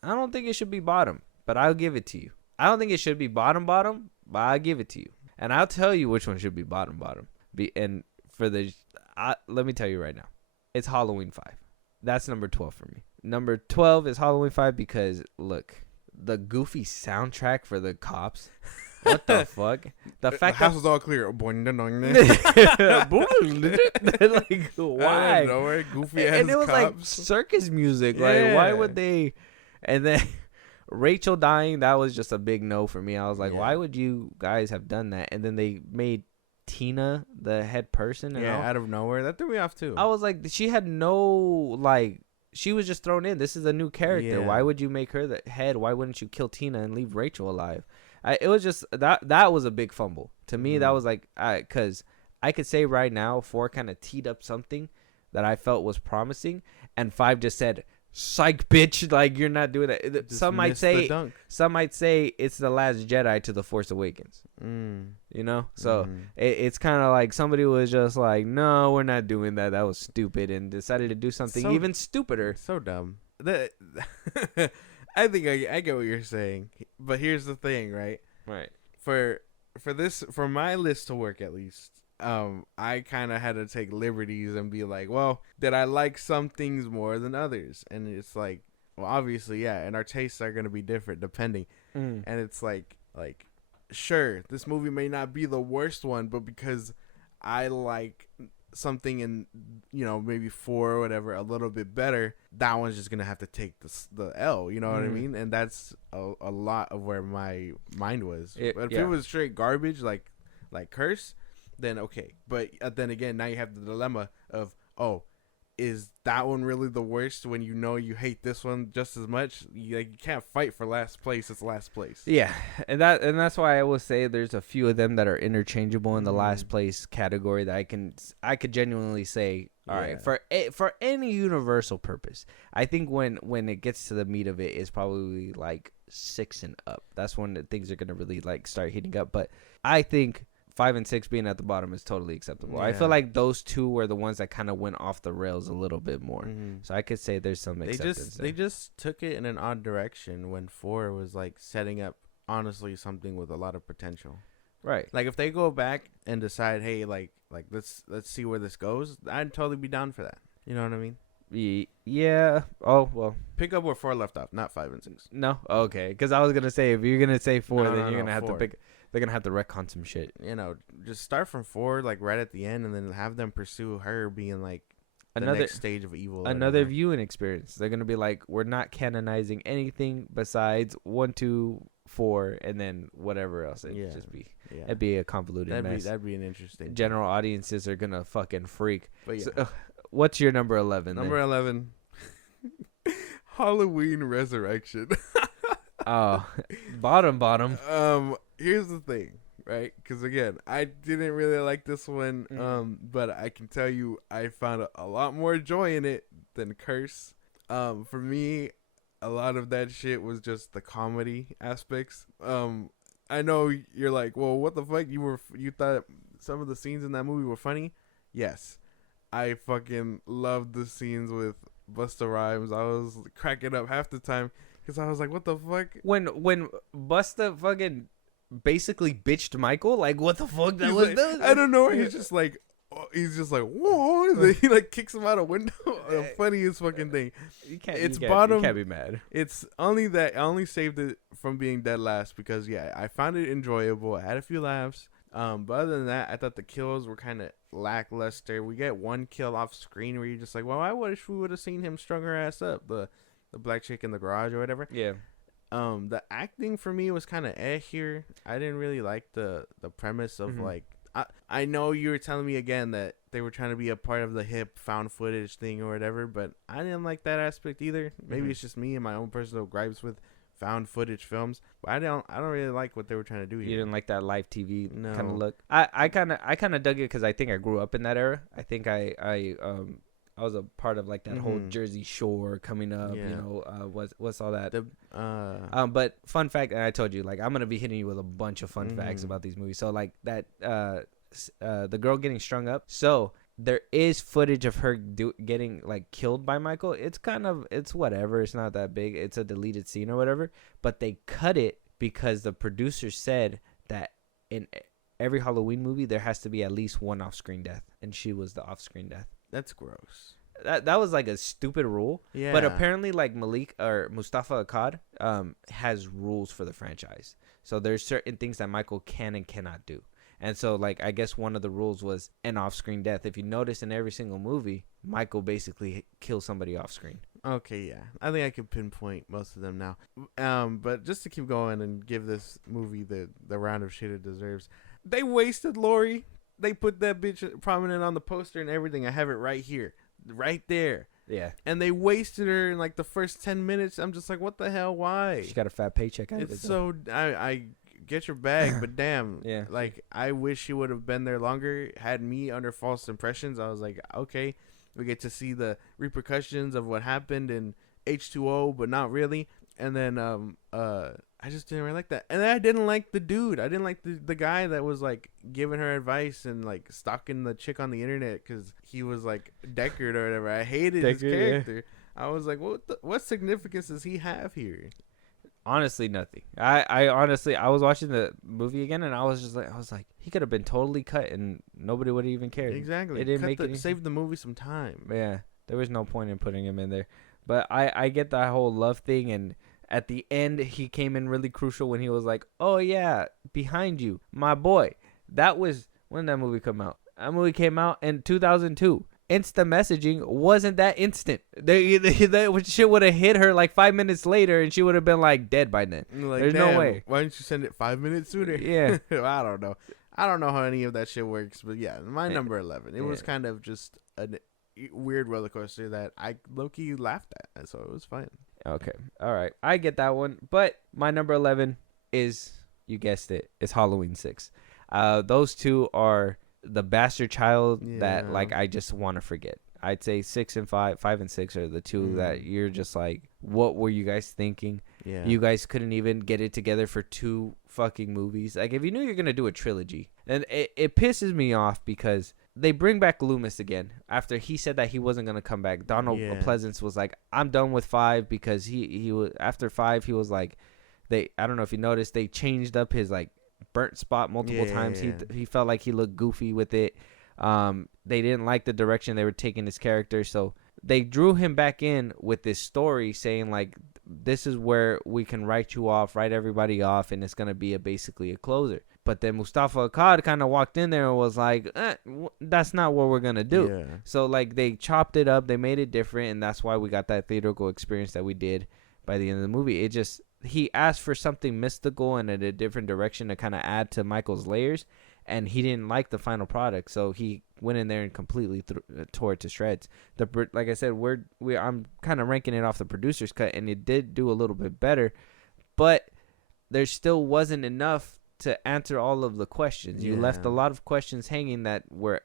I don't think it should be bottom. But I'll give it to you. I don't think it should be bottom, but I'll give it to you. And I'll tell you which one should be bottom. Let me tell you right now. It's Halloween 5. That's number 12 for me. Number 12 is Halloween 5 because, look, the goofy soundtrack for the cops. What the fuck? The fact house is all clear. Like, why? Nowhere, goofy ass and it was cops. like circus music. Like, why would they? And then Rachel dying, that was just a big no for me. I was like, why would you guys have done that? And then they made Tina the head person. And out of nowhere. That threw me off too. I was like, she had no, she was just thrown in. This is a new character. Why would you make her the head? Why wouldn't you kill Tina and leave Rachel alive? It was just, that was a big fumble. To me, that was like, because I could say right now, 4 kind of teed up something that I felt was promising. And 5 just said, psych, bitch. Like, you're not doing that. Just Some might missed the say, dunk. it's the Last Jedi to the Force Awakens. You know, so Mm. it's kind of like somebody was just like, no, we're not doing that. That was stupid, and decided to do something even stupider. So dumb. I think I get what you're saying, but here's the thing, right? Right. For my list to work at least, I kind of had to take liberties and be like, well, did I like some things more than others? And it's like, well, obviously, yeah, and our tastes are gonna be different depending. And it's like, sure, this movie may not be the worst one, but because I like something in, maybe 4 or whatever a little bit better, that one's just gonna have to take the L. You know what I mean? And that's a lot of where my mind was. But if it was straight garbage, like Curse, then okay. But then again, now you have the dilemma of, oh, is that one really the worst when you hate this one just as much? You can't fight for last place. It's last place. Yeah, and that's why I will say there's a few of them that are interchangeable in the last place category that I could genuinely say, all right, for any universal purpose. I think when it gets to the meat of it, is probably like 6 and up. That's when things are gonna really like start heating up. But I think 5 and 6 being at the bottom is totally acceptable. Yeah. I feel like those two were the ones that kind of went off the rails a little bit more. So I could say there's some acceptance. They just took it in an odd direction when 4 was like setting up, honestly, something with a lot of potential. Right. Like if they go back and decide, hey, like let's see where this goes, I'd totally be down for that. You know what I mean? Yeah. Oh, well. Pick up where 4 left off, not 5 and 6. No? Okay. Because I was going to say, if you're going to say 4, then you're going to have 4. To pick. They're going to have to retcon some shit. Just start from 4, like, right at the end, and then have them pursue her being, like, the next stage of evil. Another viewing experience. They're going to be like, we're not canonizing anything besides 1, 2, 4, and then whatever else. It'd just be. Yeah. It'd be a convoluted mess. That'd be an interesting General audiences are going to fucking freak. But yeah. So, what's your number 11? Number 11. Halloween Resurrection. Oh, bottom. Here's the thing, right? Because again, I didn't really like this one. But I can tell you, I found a lot more joy in it than Curse. For me, a lot of that shit was just the comedy aspects. I know you're like, well, what the fuck? You thought some of the scenes in that movie were funny? Yes, I fucking loved the scenes with Busta Rhymes. I was cracking up half the time. Because I was like, what the fuck? When Busta fucking basically bitched Michael, like, what the fuck? That was like, I don't know. He's just like, whoa. He like kicks him out a window. The funniest fucking thing. You can't be mad. It's only that I only saved it from being dead last because I found it enjoyable. I had a few laughs. But other than that, I thought the kills were kind of lackluster. We get one kill off screen where you're just like, well, I wish we would have seen him strung her ass up. The black chick in the garage or whatever. Yeah. The acting for me was kind of here. I didn't really like the premise of like. I know you were telling me again that they were trying to be a part of the hip found footage thing or whatever, but I didn't like that aspect either. Maybe it's just me and my own personal gripes with found footage films, but I don't really like what they were trying to do here. You didn't like that live TV kind of look. I kind of dug it because I think I grew up in that era. I think I was a part of like that whole Jersey Shore coming up, what's all that? But fun fact, and I told you, like, I'm going to be hitting you with a bunch of fun facts about these movies. So like that, the girl getting strung up. So there is footage of her getting like killed by Michael. It's whatever. It's not that big. It's a deleted scene or whatever, but they cut it because the producer said that in every Halloween movie, there has to be at least one off-screen death. And she was the off-screen death. That's gross. That was like a stupid rule. Yeah. But apparently, like Mustafa Akkad has rules for the franchise. So there's certain things that Michael can and cannot do. And so, like, I guess one of the rules was an off-screen death. If you notice in every single movie, Michael basically kills somebody off-screen. Okay, yeah. I think I can pinpoint most of them now. But just to keep going and give this movie the round of shit it deserves, they wasted Lori. They put that bitch prominent on the poster and everything. I have it right here. Right there. Yeah. And they wasted her in, like, the first 10 minutes. I'm just like, what the hell? Why? She got a fat paycheck out of it. It's so... I get your bag, but damn. Yeah. Like, I wish she would have been there longer. Had me under false impressions. I was like, okay, we get to see the repercussions of what happened, and H2O, but not really. And then I just didn't really like that. And then I didn't like the dude. I didn't like the guy that was like giving her advice and like stalking the chick on the internet because he was like Deckard or whatever. I hated his character. Yeah. I was like, what significance does he have here? Honestly, nothing. I honestly, I was watching the movie again, and I was like, he could have been totally cut, and nobody would have even cared. Exactly. It didn't save the movie some time. Yeah, there was no point in putting him in there. But I get that whole love thing, and at the end, he came in really crucial when he was like, "Oh yeah, behind you, my boy." That was when that movie come out. That movie came out in 2002. Instant messaging wasn't that instant. That shit would have hit her like 5 minutes later, and she would have been like dead by then. Like, there's no way. Why didn't you send it 5 minutes sooner? Yeah. I don't know. I don't know how any of that shit works, but yeah, my number 11. It was kind of just a weird roller coaster that I low-key laughed at, so it was fine. Okay. All right. I get that one, but my number 11 is, you guessed it, is Halloween 6. Those two are the bastard child that like I just want to forget. I'd say 5 and 6 are the two that you're just like, what were you guys thinking? Yeah. You guys couldn't even get it together for 2 fucking movies. Like, if you knew you're gonna do a trilogy, and it pisses me off because they bring back Loomis again after he said that he wasn't gonna come back. Donald Pleasance was like, I'm done with 5 because he was after 5 he was like, I don't know if you noticed, they changed up his like burnt spot multiple times. He felt like he looked goofy with it. They didn't like the direction they were taking his character, so they drew him back in with this story saying like, this is where we can write everybody off, and it's gonna be basically a closer. But then Mustafa Akkad kind of walked in there and was like, that's not what we're gonna do. Yeah. So like they chopped it up, they made it different, and that's why we got that theatrical experience that we did by the end of the movie. It just, he asked for something mystical and in a different direction to kind of add to Michael's layers, and he didn't like the final product, so he went in there and completely tore it to shreds. Like I said, I'm kind of ranking it off the producer's cut, and it did do a little bit better, but there still wasn't enough to answer all of the questions. You left a lot of questions hanging that were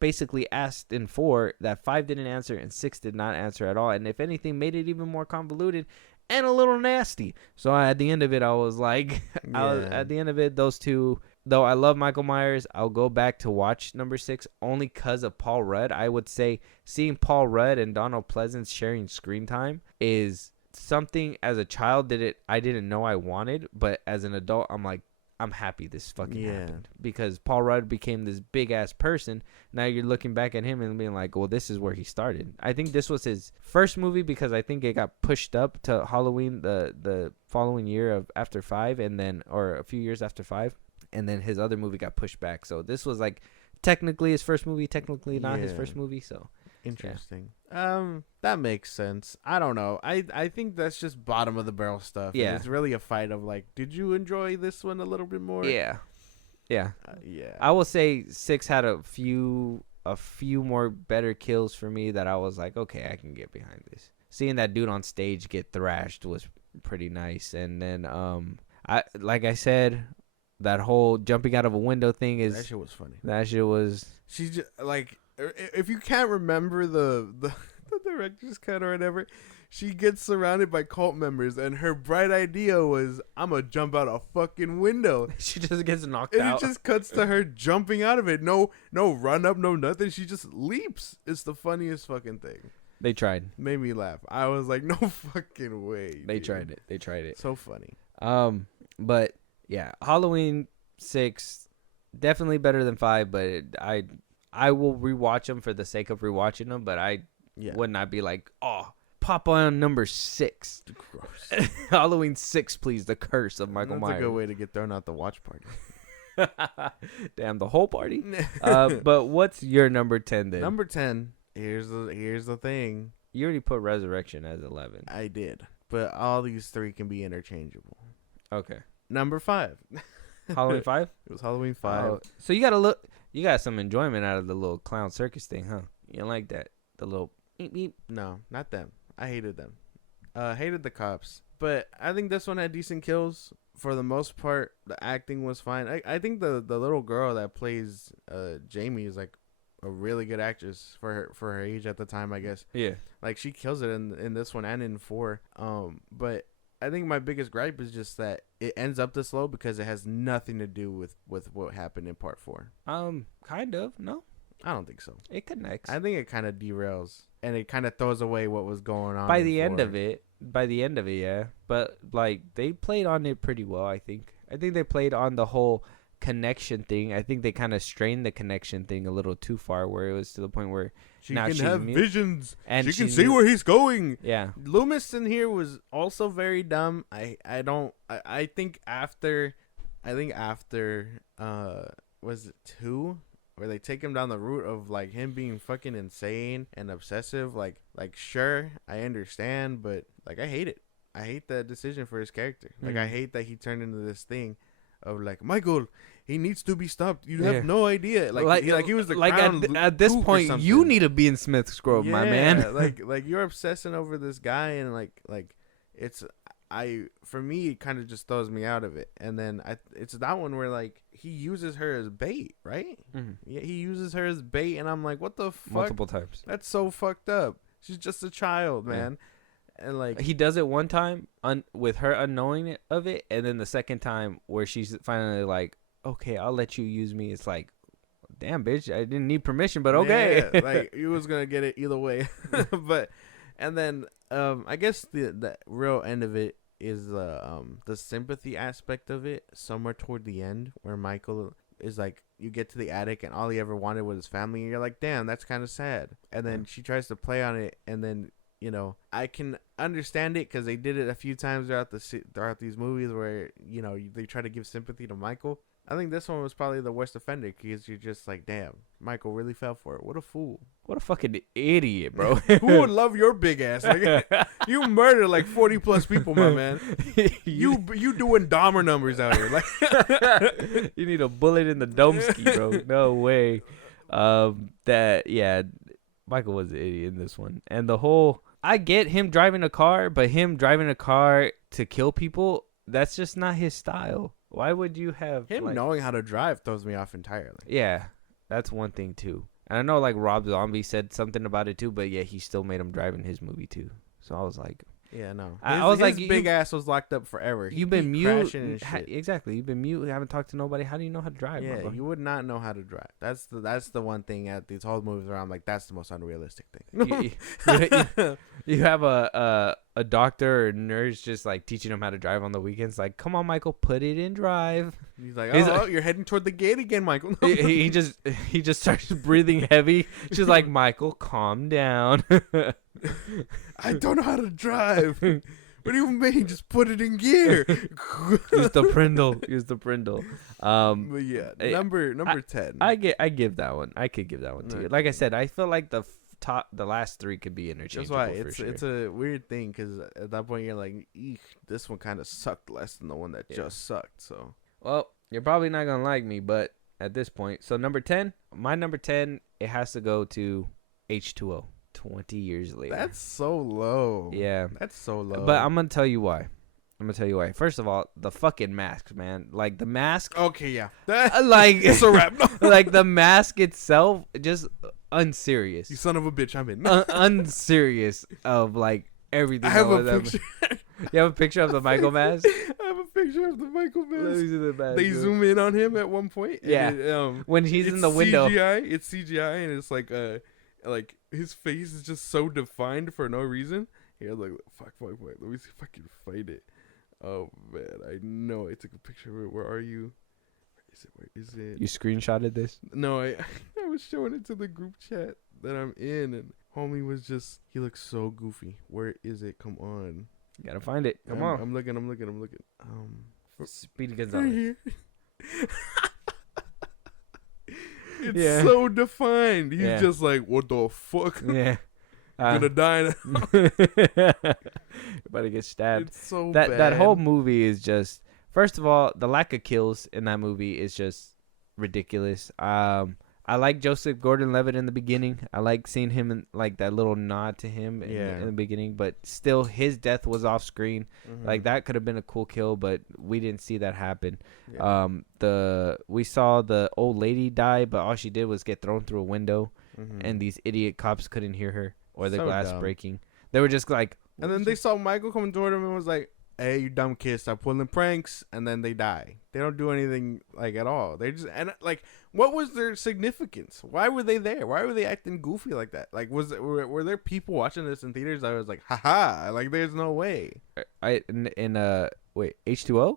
basically asked in 4 that 5 didn't answer and 6 did not answer at all, and if anything, made it even more convoluted and a little nasty. So at the end of it, I was like, at the end of it, those two, though I love Michael Myers, I'll go back to watch number 6 only because of Paul Rudd. I would say seeing Paul Rudd and Donald Pleasance sharing screen time is something as a child I didn't know I wanted, but as an adult, I'm like, I'm happy this fucking happened, because Paul Rudd became this big ass person. Now you're looking back at him and being like, well, this is where he started. I think this was his first movie because I think it got pushed up to Halloween the following year of after 5, and then, or a few years after 5, and then his other movie got pushed back. So this was like technically his first movie, technically not his first movie. So interesting. That makes sense. I don't know. I think that's just bottom of the barrel stuff. Yeah, it's really a fight of like, did you enjoy this one a little bit more? Yeah. Yeah. I will say 6 had a few more better kills for me that I was like, okay, I can get behind this. Seeing that dude on stage get thrashed was pretty nice, and then like I said, that whole jumping out of a window thing that shit was funny. That shit was. She's just like, if you can't remember the director's cut or whatever, she gets surrounded by cult members, and her bright idea was, I'm gonna jump out a fucking window. She just gets knocked and out. It just cuts to her jumping out of it. No run up, no nothing. She just leaps. It's the funniest fucking thing. They tried. Made me laugh. I was like, no fucking way. They tried it. So funny. But yeah, Halloween 6 definitely better than 5, but I will rewatch them for the sake of rewatching them, but I would not be like, oh, pop on number 6. Gross. Halloween 6, please. The Curse of Michael Myers. That's a good way to get thrown out the watch party. Damn, the whole party. But what's your number 10 then? Number 10. Here's the thing. You already put Resurrection as 11. I did, but all these 3 can be interchangeable. Okay. Number 5. Halloween 5? It was Halloween 5. So you got some enjoyment out of the little clown circus thing, huh? You don't like that? The little beep beep? No, not them. I hated them. Hated the cops. But I think this one had decent kills. For the most part, the acting was fine. I think the little girl that plays Jamie is like a really good actress for her age at the time, I guess. Yeah. Like, she kills it in this one and in 4. But I think my biggest gripe is just that it ends up this low because it has nothing to do with what happened in part 4. Kind of. No, I don't think so. it connects. I think it kind of derails and it kind of throws away what was going on By the end of it, yeah. But like they played on it pretty well, I think. I think they played on the whole connection thing. I think they kind of strained the connection thing a little too far, where it was to the point where she can have visions and she can see where he's going. Yeah, Loomis in here was also very dumb. I think after was it 2 where they take him down the route of like him being fucking insane and obsessive. Like sure, I understand, but like I hate it. I hate that decision for his character. Like I hate that he turned into this thing of like, Michael, he needs to be stopped. You have no idea. Like he was the crown at this point, you need to be in Smith's Grove, my man. like you're obsessing over this guy, and like it's for me it kind of just throws me out of it. And then it's that one where like he uses her as bait, right? Yeah, he uses her as bait, and I'm like, what the fuck? Multiple times. That's so fucked up. She's just a child, man. And like he does it one time with her unknowing of it, and then the second time where she's finally like, okay, I'll let you use me. It's like, damn, bitch, I didn't need permission, but okay. Yeah, like you was gonna get it either way. But and then I guess the real end of it is the sympathy aspect of it, somewhere toward the end, where Michael is like, you get to the attic and all he ever wanted was his family, and you're like, damn, that's kind of sad. And then she tries to play on it, and then you know, I can understand it because they did it a few times throughout these movies where, you know, they try to give sympathy to Michael. I think this one was probably the worst offender because you're just like, damn, Michael really fell for it. What a fool. What a fucking idiot, bro. Who would love your big ass? Like, you murdered like 40 plus people, my man. You doing Dahmer numbers out here. Like, you need a bullet in the domski, bro. No way. Michael was an idiot in this one. And the whole, I get him driving a car, but him driving a car to kill people, that's just not his style. Why would you have him knowing how to drive throws me off entirely. Yeah, that's one thing too. And I know like Rob Zombie said something about it too, but yeah, he still made him drive in his movie too. So I was like, yeah, no. I was like, big ass was locked up forever. You've been mute. Exactly. You've been mute. You haven't talked to nobody. How do you know how to drive? Yeah, bro? You would not know how to drive. That's the one thing at these whole movies where I'm like, that's the most unrealistic thing. you have a doctor or nurse just like teaching him how to drive on the weekends. Like, come on, Michael, put it in drive. He's like, oh, you're heading toward the gate again, Michael. he just starts breathing heavy. She's like, Michael, calm down. I don't know how to drive. What do you mean? Just put it in gear. Use the Prindle. But yeah, number 10. I give that one. I could give that one to you. Like I said, I feel like the last 3 could be interchangeable. That's why it's a weird thing because at that point you're like, eek, this one kind of sucked less than the one that just sucked. So, well, you're probably not gonna like me, but at this point, so number 10, my number 10, it has to go to H2O. 20 years later. That's so low. Yeah. That's so low. But I'm going to tell you why. First of all, the fucking mask, man. Like, the mask. Okay, yeah. Like, it's a wrap. Like, the mask itself, just unserious. You son of a bitch, I'm in. Unserious of, like, everything. I have a picture. You have a picture of the Michael mask? I have a picture of the Michael mask. Let me see the mask. They zoom in on him at one point. Yeah. And when he's in the window. It's CGI, and it's like his face is just so defined for no reason. Yeah, like fuck. Let me see if I can find it. Oh man, I know I took a picture of it. Where are you? Where is it? You screenshotted this? No, I was showing it to the group chat that I'm in, and homie was just, he looks so goofy. Where is it? Come on. You gotta find it. Come on. I'm looking. Speedy Gonzalez. It's so defined. He's just like, what the fuck? Yeah. I'm gonna die now. You're about to get stabbed. It's so bad. bad. That whole movie is just, first of all, the lack of kills in that movie is just ridiculous. I I like Joseph Gordon-Levitt in the beginning. I like seeing him in like that little nod to him in the beginning. But still, his death was off screen. Like that could have been a cool kill, but we didn't see that happen. Yeah. We saw the old lady die, but all she did was get thrown through a window, and these idiot cops couldn't hear her or the glass breaking. They were just like, and then they saw Michael come toward him and was like, "Hey, you dumb kid, stop pulling pranks," and then they die. They don't do anything like at all. They just and like, what was their significance? Why were they there? Why were they acting goofy like that? Like, were there people watching this in theaters? I was like, haha, like there's no way. Wait, H2O?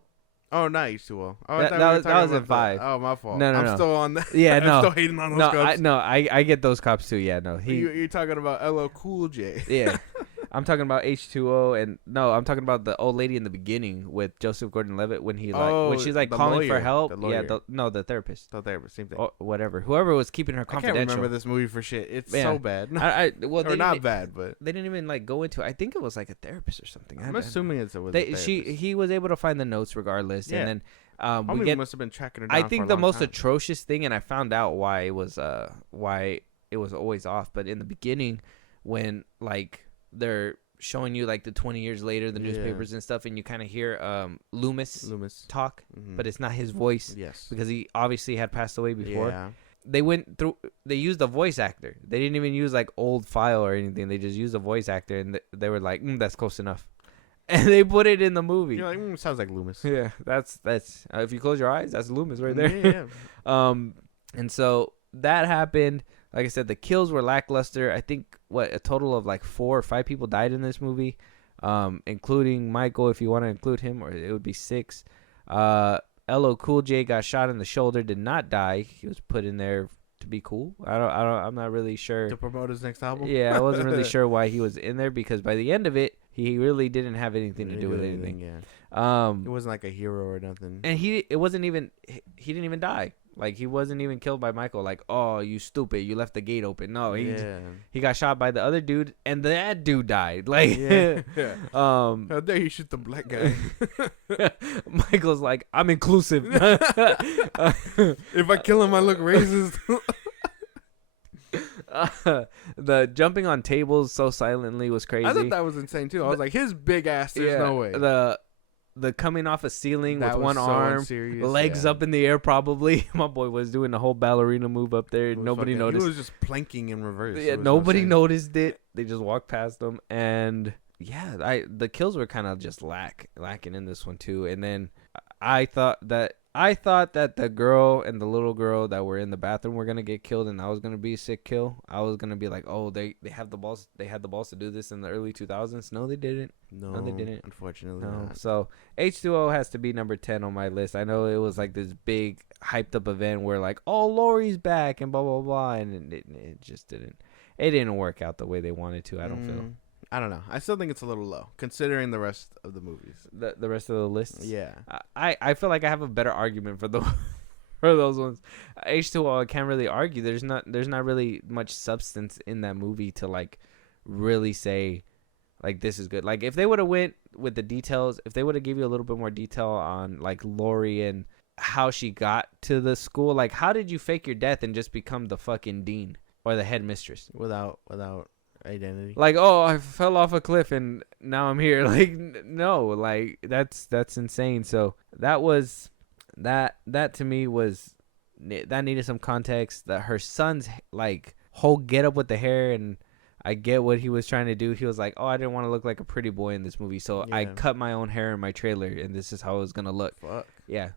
Oh, not H2O. Oh, that was in 5. Oh, my fault. No, I'm still on that. Yeah, I'm no. still hating on those cops. I get those cops too. Yeah, no. You're talking about LL Cool J. Yeah. I'm talking about H2O, and no, I'm talking about the old lady in the beginning with Joseph Gordon-Levitt when she's like calling lawyer, for help. The therapist. The therapist, same thing. Or whatever. Whoever was keeping her confidential. I can't remember this movie for shit. It's so bad. Or not bad, but they didn't even like go into it. I think it was like a therapist or something. I'm assuming it was a therapist. He was able to find the notes regardless, and then we must have been tracking her down. I think the most atrocious thing, and I found out why it was always off. But in the beginning, when like they're showing you like the 20 years later, the newspapers and stuff, and you kind of hear Loomis talk, but it's not his voice. Yes, because he obviously had passed away before. Yeah. They used a voice actor. They didn't even use like old file or anything. They just used a voice actor, and they were like, that's close enough. And they put it in the movie. You're like, sounds like Loomis. Yeah, that's if you close your eyes, that's Loomis right there. Yeah. And so that happened. Like I said, the kills were lackluster. I think a total of like 4 or 5 people died in this movie, including Michael, if you want to include him, or it would be 6. LL Cool J got shot in the shoulder, did not die. He was put in there to be cool. I'm not really sure. To promote his next album? Yeah, I wasn't really sure why he was in there, because by the end of it, he really didn't have anything to do with anything. Yeah. It wasn't like a hero or nothing. And he didn't even die. Like, he wasn't even killed by Michael. Like, oh, you stupid, you left the gate open. No, he got shot by the other dude, and that dude died. Like, how dare you shoot the black guy? Michael's like, I'm inclusive. If I kill him, I look racist. The jumping on tables so silently was crazy. I thought that was insane too. I was like, his big ass, there's no way. The coming off a ceiling that with one arm, legs up in the air probably. My boy was doing the whole ballerina move up there. Nobody noticed. He was just planking in reverse. Yeah, nobody noticed it. They just walked past him. And yeah, the kills were kind of just lacking in this one too. And then I thought that the girl and the little girl that were in the bathroom were gonna get killed, and that was gonna be a sick kill. I was gonna be like, oh, they have the balls. They had the balls to do this in the early 2000s. No, they didn't. No, they didn't. Unfortunately, no. So H2O has to be number 10 on my list. I know it was like this big hyped up event where like, oh, Laurie's back and blah blah blah, and it just didn't. It didn't work out the way they wanted to. I don't feel. I don't know. I still think it's a little low considering the rest of the movies. The rest of the lists. Yeah. I feel like I have a better argument for for those ones. H2O, I can't really argue. There's not really much substance in that movie to like really say like this is good. Like if they would have went with the details, if they would have give you a little bit more detail on like Laurie and how she got to the school, like how did you fake your death and just become the fucking dean or the headmistress without identity? Like, oh, I fell off a cliff and now I'm here. Like, no, like that's insane. So that was that to me was that needed some context. That her son's like whole get up with the hair, and I get what he was trying to do. He was like, oh, I didn't want to look like a pretty boy in this movie, so I cut my own hair in my trailer, and this is how it was gonna look. Fuck. Yeah.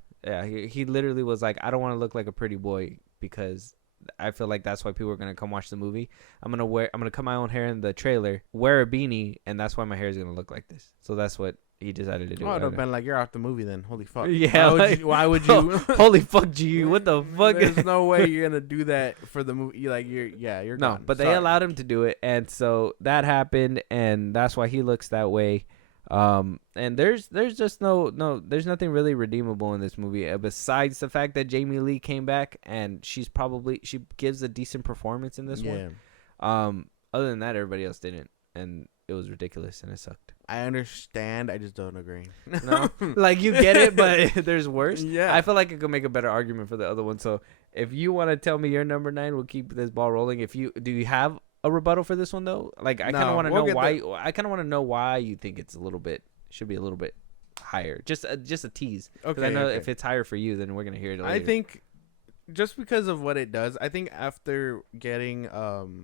He literally was like, I don't want to look like a pretty boy because I feel like that's why people are gonna come watch the movie. I'm gonna cut my own hair in the trailer, wear a beanie, and that's why my hair is gonna look like this. So that's what he decided to do. Oh, I'd have been like, you're off the movie then. Holy fuck. Yeah. Why would you? Holy fuck, G. What the fuck? There's no way you're gonna do that for the movie. You're no. gone. But they allowed him to do it, and so that happened, and that's why he looks that way. And there's just no there's nothing really redeemable in this movie besides the fact that Jamie Lee came back and she gives a decent performance in this one. Other than that, everybody else didn't, and it was ridiculous and it sucked. I understand, I just don't agree. No, like you get it, but there's worse. Yeah, I feel like I could make a better argument for the other one. So if you want to tell me your number 9, we'll keep this ball rolling. If you do, you have a rebuttal for this one though? Like I kind of want to know why. I kind of want to know why you think it's should be a little bit higher. Just a tease. Okay. I know if it's higher for you, then we're gonna hear it later. I think just because of what it does, I think after getting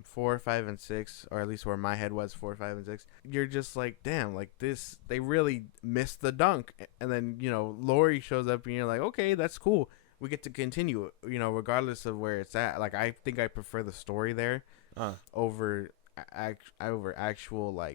4, 5, and 6, or at least where my head was 4, 5, and 6, you're just like, damn, like this, they really missed the dunk. And then Laurie shows up, and you're like, okay, that's cool. We get to continue, regardless of where it's at. Like I think I prefer the story there over actual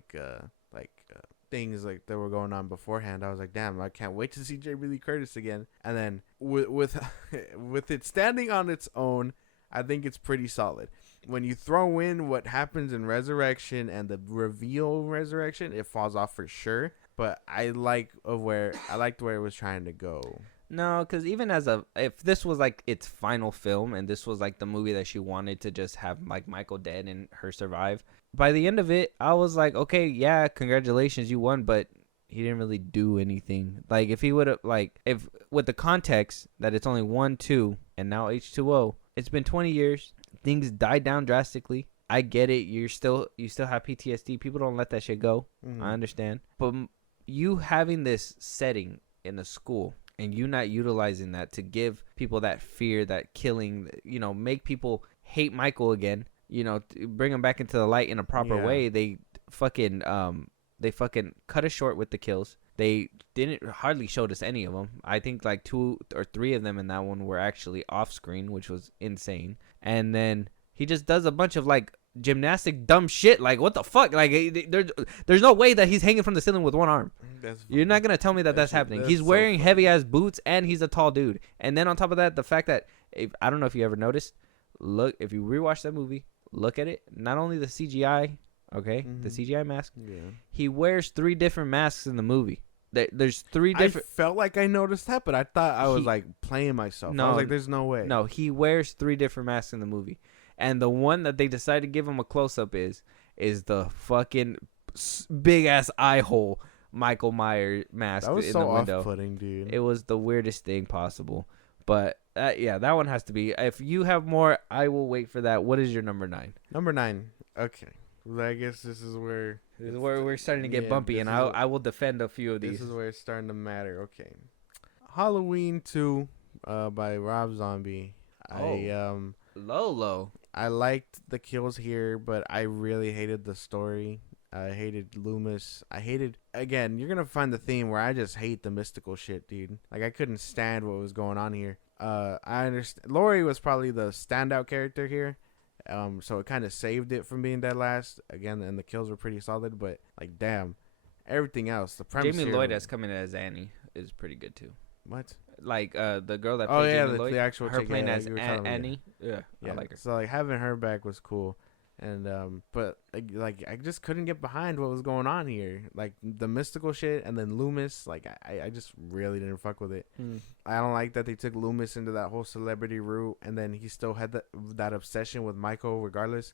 things like that were going on beforehand. I was like, damn, I can't wait to see Jamie Lee Curtis again. And then with it standing on its own, I think it's pretty solid. When you throw in what happens in Resurrection and the reveal in Resurrection, it falls off for sure. But I liked where it was trying to go. No, because even if this was like its final film and this was like the movie that she wanted to just have like Michael dead and her survive, by the end of it, I was like, okay, yeah, congratulations, you won, but he didn't really do anything. Like if he would have if with the context that it's only 1, 2, and now H2O, it's been 20 years, things died down drastically. I get it. You still have PTSD. People don't let that shit go. Mm-hmm. I understand, but you having this setting in a school and you not utilizing that to give people that fear, that killing, make people hate Michael again, bring him back into the light in a proper way. They fucking cut us short with the kills. They didn't hardly showed us any of them. I think like 2 or 3 of them in that one were actually off screen, which was insane. And then he just does a bunch of like gymnastic dumb shit. Like what the fuck? Like there's no way that he's hanging from the ceiling with one arm. You're not gonna tell me that's happening. He's wearing heavy ass boots and he's a tall dude. And then on top of that, the fact that I don't know if you ever noticed, if you rewatch that movie, look at it. Not only the CGI, okay, the CGI mask. Yeah. He wears 3 different masks in the movie. There's 3 different. I felt like I noticed that, but I thought I was like playing myself. No, I was like, "There's no way." No, he wears 3 different masks in the movie, and the one that they decided to give him a close up is the fucking big ass eye hole Michael Myers mask. That was so off-putting, dude. It was the weirdest thing possible. But that one has to be. If you have more, I will wait for that. What is your number 9? Number 9. Okay. Well, I guess this is where we're starting to get bumpy, and I will defend a few of these. This is where it's starting to matter. Okay. Halloween 2 by Rob Zombie. Low. I liked the kills here, but I really hated the story. I hated Loomis. Again, you're going to find the theme where I just hate the mystical shit, dude. Like, I couldn't stand what was going on here. I understand. Laurie was probably the standout character here. So it kind of saved it from being dead last. Again, and the kills were pretty solid, but, like, damn. Everything else, the premise Jamie Lloyd as coming as Annie is pretty good, too. What? Like, the girl that played Jamie Lloyd. The actual her playing as Annie. Yeah, I like her. So, like, having her back was cool. And but like I just couldn't get behind what was going on here, like the mystical shit, and then Loomis. Like I just really didn't fuck with it. I don't like that they took Loomis into that whole celebrity route, and then he still had that obsession with Michael. Regardless,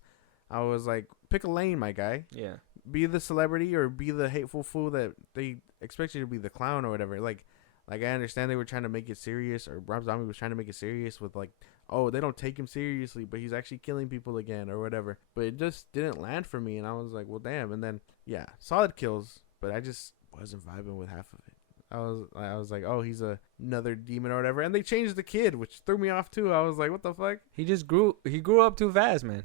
I was like, pick a lane, my guy. Yeah, be the celebrity or be the hateful fool that they expect you to be, the clown or whatever. Like I understand they were trying to make it serious, or Rob Zombie was trying to make it serious with like, oh, they don't take him seriously, but he's actually killing people again or whatever. But it just didn't land for me, and I was like, well, damn. And then, yeah, solid kills, but I just wasn't vibing with half of it. I was like, oh, he's another demon or whatever. And they changed the kid, which threw me off, too. I was like, what the fuck? He grew up too fast, man.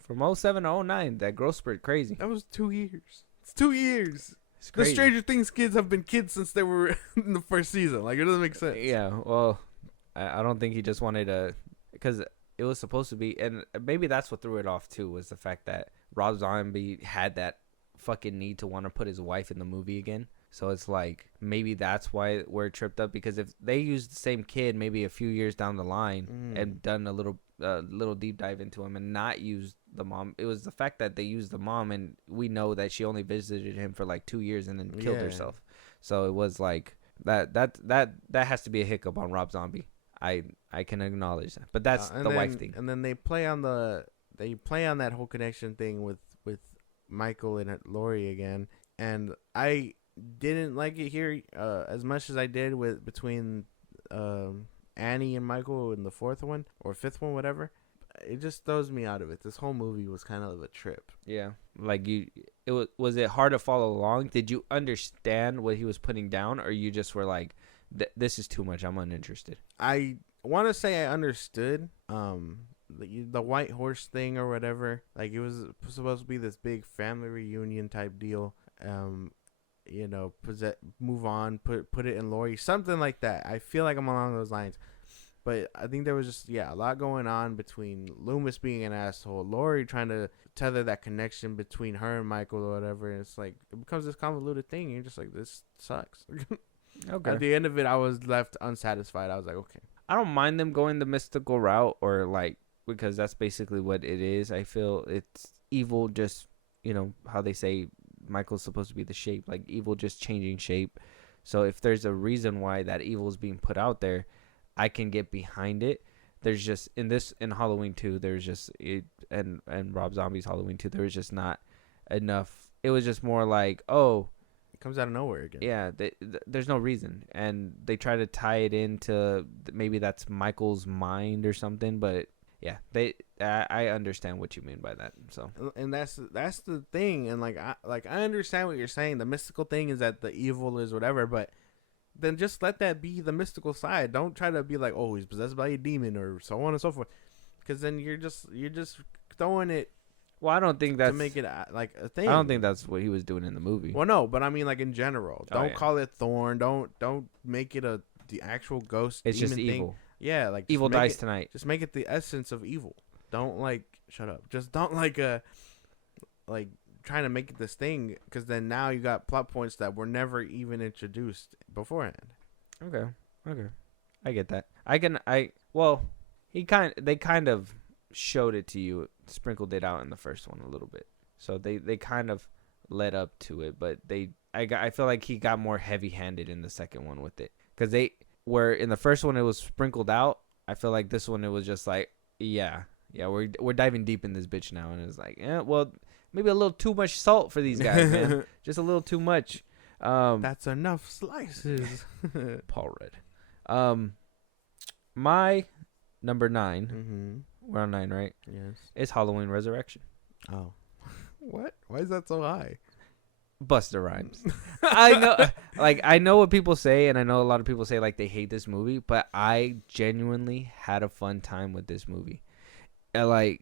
From 07 to 09, that growth spurt crazy. That was 2 years. It's 2 years. The Stranger Things kids have been kids since they were in the first season. Like, it doesn't make sense. Yeah, well, I don't think he just wanted to, because it was supposed to be, and maybe that's what threw it off too, was the fact that Rob Zombie had that fucking need to want to put his wife in the movie again. So it's like, maybe that's why we're tripped up, because if they used the same kid maybe a few years down the line and done a little deep dive into him and not used the mom, it was the fact that they used the mom, and we know that she only visited him for like 2 years and then killed herself. So it was like that has to be a hiccup on Rob Zombie. I can acknowledge that, but that's the wife thing. And then they play on that whole connection thing with Michael and Laurie again, and I didn't like it here as much as I did between Annie and Michael in the fourth one or fifth one, whatever. It just throws me out of it. This whole movie was kind of a trip. Yeah, like was it hard to follow along? Did you understand what he was putting down, or you just were like, this is too much, I'm uninterested? I want to say I understood the white horse thing or whatever. Like, it was supposed to be this big family reunion type deal. You know, move on, put it in Lori, something like that. I feel like I'm along those lines. But I think there was just, a lot going on between Loomis being an asshole, Lori trying to tether that connection between her and Michael or whatever. And it's like, it becomes this convoluted thing. And you're just like, this sucks. Okay. At the end of it, I was left unsatisfied. I was like, okay. I don't mind them going the mystical route, or like, because that's basically what it is. I feel it's evil, just, how they say Michael's supposed to be the shape, like evil just changing shape. So if there's a reason why that evil is being put out there, I can get behind it. There's just in Halloween 2, there's just it, and Rob Zombie's Halloween 2, there was just not enough. It was just more like, oh, it comes out of nowhere again. Yeah, there's no reason, and they try to tie it into maybe that's Michael's mind or something. But yeah, I understand what you mean by that. So, and that's the thing, and I understand what you're saying. The mystical thing is that the evil is whatever, but then just let that be the mystical side. Don't try to be like, oh, he's possessed by a demon or so on and so forth, because then you're just throwing it. Well, I don't think that's to make it like a thing. I don't think that's what he was doing in the movie. Well, no, but I mean, like, in general, don't call it Thorn. Don't make it the actual ghost. It's just thing. Evil. Yeah, like evil dies tonight. Just make it the essence of evil. Don't shut up. Just don't trying to make it this thing, because then now you got plot points that were never even introduced beforehand. Okay, I get that. They kind of showed it to you, sprinkled it out in the first one a little bit, so they kind of led up to it, but I feel like he got more heavy-handed in the second one with it, because where in the first one it was sprinkled out. I feel like this one it was just like, we're diving deep in this bitch now, and it's like, well, maybe a little too much salt for these guys, man. Just a little too much. That's enough slices. Paul Rudd. My number 9. Mm-hmm. We're on 9, right? Yes. It's Halloween Resurrection. Oh. What? Why is that so high? Busta Rhymes. I know what people say, and I know a lot of people say like they hate this movie, but I genuinely had a fun time with this movie. And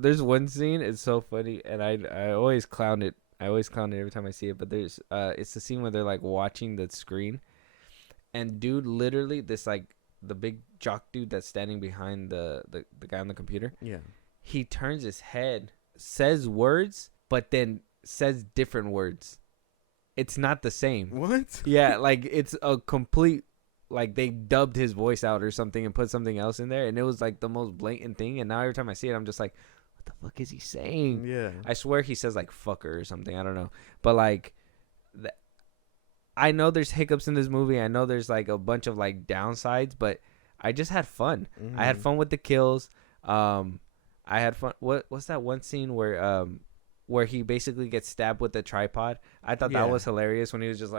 there's one scene, it's so funny, and I always clown it. I always clown it every time I see it, but there's it's the scene where they're like watching the screen, and dude, literally this the big jock dude that's standing behind the guy on the computer. Yeah. He turns his head, says words, but then says different words. It's not the same. What? Yeah, it's a complete, they dubbed his voice out or something and put something else in there, and it was the most blatant thing. And now every time I see it, I'm just like, what the fuck is he saying? Yeah. I swear he says fucker or something. I don't know. But I know there's hiccups in this movie. I know there's a bunch of downsides, but I just had fun. Mm-hmm. I had fun with the kills. I had fun. What's that one scene where he basically gets stabbed with the tripod? I thought that was hilarious when he was just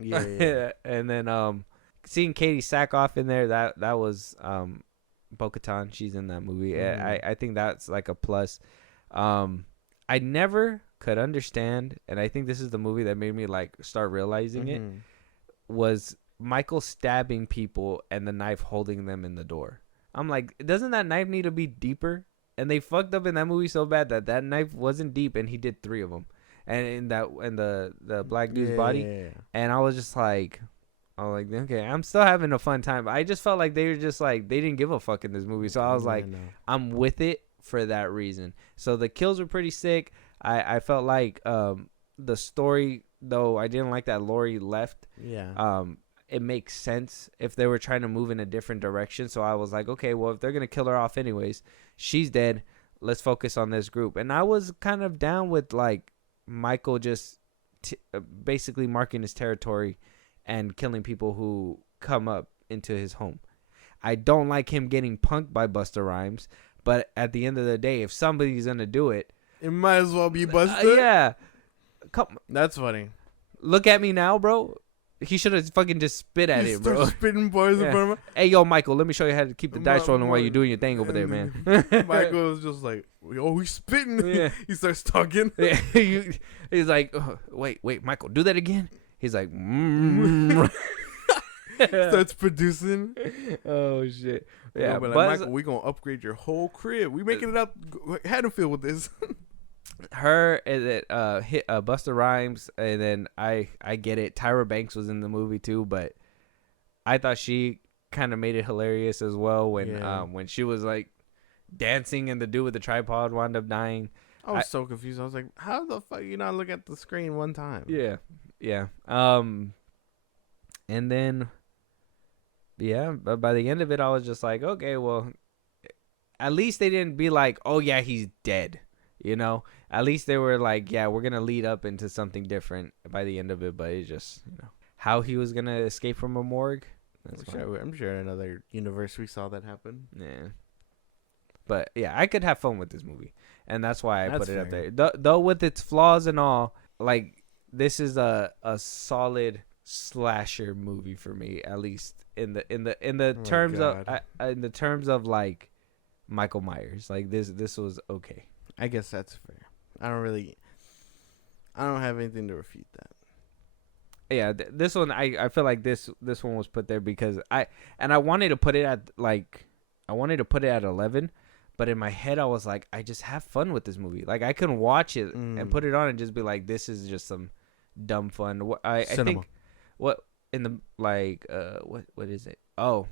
yeah. And then seeing Katie Sackhoff in there, that was Bo-Katan. She's in that movie. Mm-hmm. I think that's a plus. I never could understand, and I think this is the movie that made me start realizing mm-hmm. it, was Michael stabbing people and the knife holding them in the door. I'm like, doesn't that knife need to be deeper? And they fucked up in that movie so bad that knife wasn't deep, and he did 3 of them, and in the black dude's body. And I was just like, okay, I'm still having a fun time. I just felt like they were just they didn't give a fuck in this movie, so I was I'm with it for that reason. So the kills were pretty sick. I felt like the story, though I didn't like that Lori left. Yeah. It makes sense if they were trying to move in a different direction. So I was like, okay, well, if they're going to kill her off anyways, she's dead. Let's focus on this group. And I was kind of down with Michael just basically marking his territory and killing people who come up into his home. I don't like him getting punked by Busta Rhymes, but at the end of the day, if somebody's going to do it, it might as well be Busta. Yeah. That's funny. Look at me now, bro. He should have fucking just spit at him, bro. Spitting bars in front of him. Hey, yo, Michael, let me show you how to keep the dice rolling while you're doing your thing over there, man. Michael was just like, oh, he's spitting. Yeah. He starts talking. He's like, oh, wait, Michael, do that again. He's like, starts producing. Oh shit! Yeah, but like, Michael, we gonna upgrade your whole crib. We making it up. Haddonfield with this. Her and then hit Busta Rhymes, and then I get it. Tyra Banks was in the movie too, but I thought she kind of made it hilarious as well when she was like dancing and the dude with the tripod wound up dying. I was so confused. I was like, how the fuck you not look at the screen one time? Yeah. And then. Yeah, but by the end of it, I was just like, okay, well, at least they didn't be like, oh, yeah, he's dead, you know? At least they were like, yeah, we're going to lead up into something different by the end of it, but it's just, you know, how he was going to escape from a morgue. I'm sure in another universe we saw that happen. Yeah. But, yeah, I could have fun with this movie, and that's why I put it up there. Though with its flaws and all, like, this is a solid slasher movie for me, at least. In the terms of like Michael Myers, like this was okay. I guess that's fair. I don't have anything to refute that. Yeah, this one I feel like this one was put there because I wanted to put it at 11, but in my head I was like, I just have fun with this movie. Like I can watch it and put it on and just be like, this is just some dumb fun. I think what. In the what is it? Oh,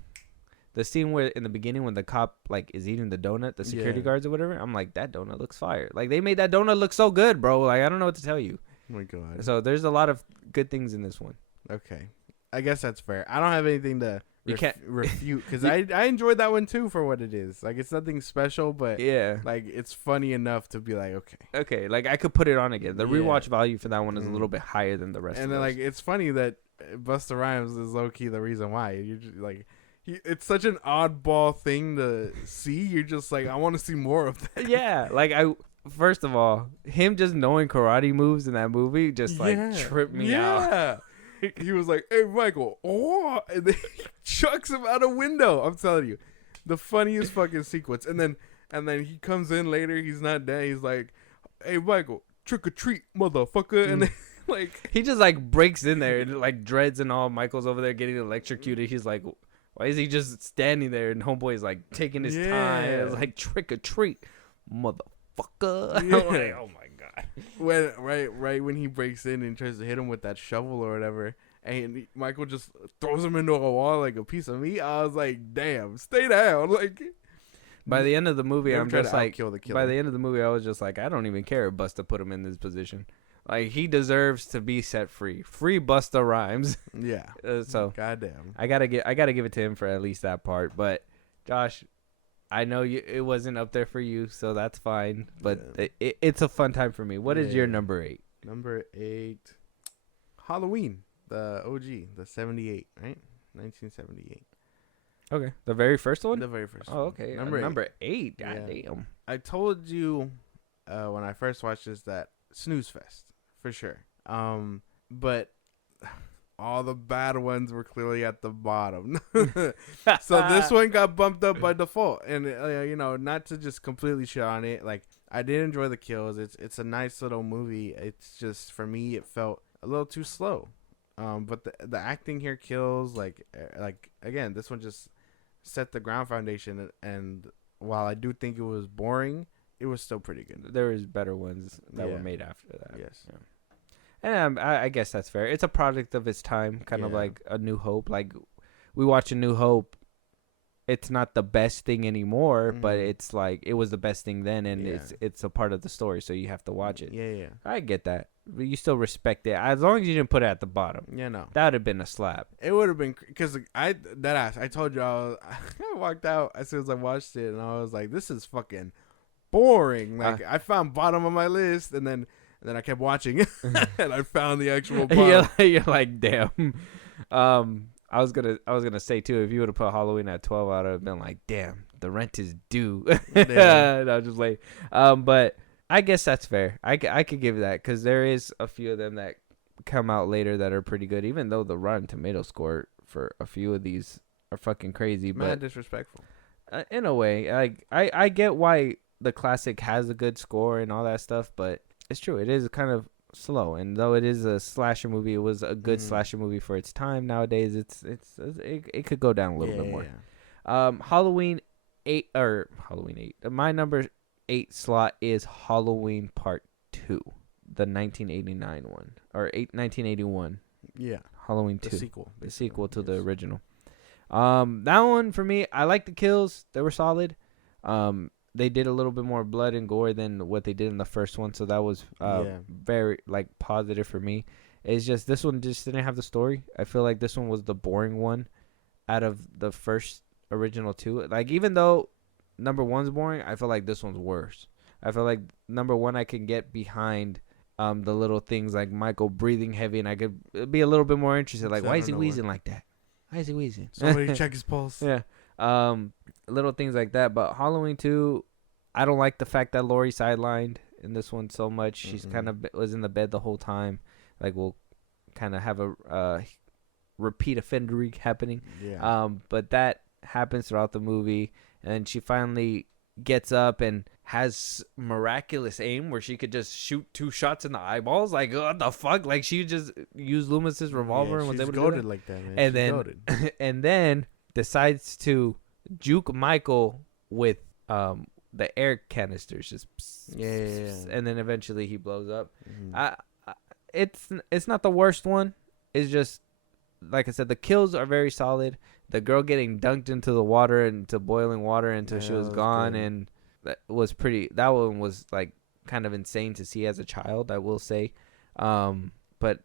the scene where in the beginning when the cop like is eating the donut, the security guards or whatever. I'm like, that donut looks fire. Like they made that donut look so good, bro. Like I don't know what to tell you. Oh my god. So there's a lot of good things in this one. Okay, I guess that's fair. I don't have anything to refute because I enjoyed that one too for what it is. Like it's nothing special, but yeah, like it's funny enough to be like, okay, like I could put it on again. The rewatch value for that one is a little bit higher than the rest. And of then those. like it's funny that Busta Rhymes is low key the reason why. You're just like, it's such an oddball thing to see. You're just like, I want to see more of that. Yeah, like first of all, him just knowing karate moves in that movie just like tripped me out. He was like, hey Michael, and then he chucks him out a window. I'm telling you, the funniest fucking sequence. And then he comes in later. He's not dead. He's like, hey Michael, trick or treat, motherfucker. And then. Like he just like breaks in there and like dreads and all. Michael's over there getting electrocuted. He's like, why is he just standing there? And homeboy's like taking his time. It's like trick or treat, motherfucker. Yeah. I'm like, oh my god. When right when he breaks in and tries to hit him with that shovel or whatever, and Michael just throws him into a wall like a piece of meat. I was like, damn, stay down. Like by the end of the movie, I'm just like, by the end of the movie, I was just like, I don't even care if Busta put him in this position. Like he deserves to be set free. Free Busta Rhymes. Yeah. So goddamn. I gotta give it to him for at least that part. But Josh, I know it wasn't up there for you, so that's fine. But it's a fun time for me. What is your number 8? Number 8, Halloween, the OG, the 78, right? 1978. Okay, the very first one. The very first. Oh, okay. Number 8. God damn. I told you when I first watched this that snooze fest. For sure. But all the bad ones were clearly at the bottom. So this one got bumped up by default. And, not to just completely shit on it. Like, I did enjoy the kills. It's a nice little movie. It's just, for me, it felt a little too slow. But the acting here kills. Like again, this one just set the ground foundation. And while I do think it was boring, it was still pretty good. There was better ones that were made after that. Yes. Yeah. And I guess that's fair. It's a product of its time, kind of like A New Hope. Like, we watch A New Hope. It's not the best thing anymore, but it's like it was the best thing then, and it's a part of the story, so you have to watch it. Yeah. I get that. But you still respect it. As long as you didn't put it at the bottom. Yeah, no. That would have been a slap. It would have been, because I told you, I walked out as soon as I watched it, and I was like, this is fucking boring. Like, I found bottom of my list, and then I kept watching, and I found the actual bottom. You're like, damn. I was gonna say too, if you would have put Halloween at 12, I would have been like, damn, the rent is due. And I was just like, but I guess that's fair. I could give that, because there is a few of them that come out later that are pretty good, even though the Rotten Tomato score for a few of these are fucking crazy. Mad But disrespectful. in a way, I get why the classic has a good score and all that stuff, but it's true. It is kind of slow, and though it is a slasher movie, it was a good slasher movie for its time. Nowadays, it could go down a little bit more. Yeah. Halloween 8 or Halloween 8. My number 8 slot is Halloween Part 2, the 1989 one or 1981. Yeah. Halloween 2. The sequel. The sequel to the original. That one for me, I like the kills. They were solid. They did a little bit more blood and gore than what they did in the first one, so that was very like positive for me. It's just this one just didn't have the story. I feel like this one was the boring one out of the first original two. Like even though number 1's boring, I feel like this one's worse. I feel like number 1 I can get behind the little things like Michael breathing heavy, and I could be a little bit more interested. Like, why is he wheezing like that? Why is he wheezing? Somebody check his pulse. Yeah. Little things like that. But Halloween 2, I don't like the fact that Laurie sidelined in this one so much. She's kind of was in the bed the whole time. Like, we'll kind of have a repeat offender happening. Yeah. But that happens throughout the movie, and then she finally gets up and has miraculous aim where she could just shoot 2 shots in the eyeballs. Like, what the fuck? Like, she just used Loomis's revolver and was able to do that. Like that, man. And then and then decides to juke Michael with the air canisters, just and then eventually he blows up. It's not the worst one. It's just, like I said, the kills are very solid. The girl getting dunked into the water, into boiling water until she was gone, and that was pretty. That one was like kind of insane to see as a child, I will say. But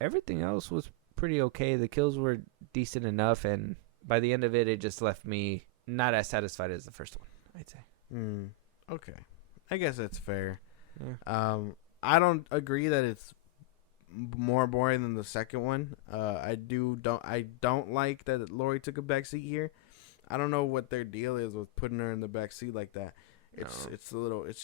everything else was pretty okay. The kills were decent enough, and by the end of it, it just left me not as satisfied as the first one, I'd say. Okay, I guess that's fair. Yeah. I don't agree that it's more boring than the second one. I don't like that Laurie took a back seat here. I don't know what their deal is with putting her in the back seat like that. It's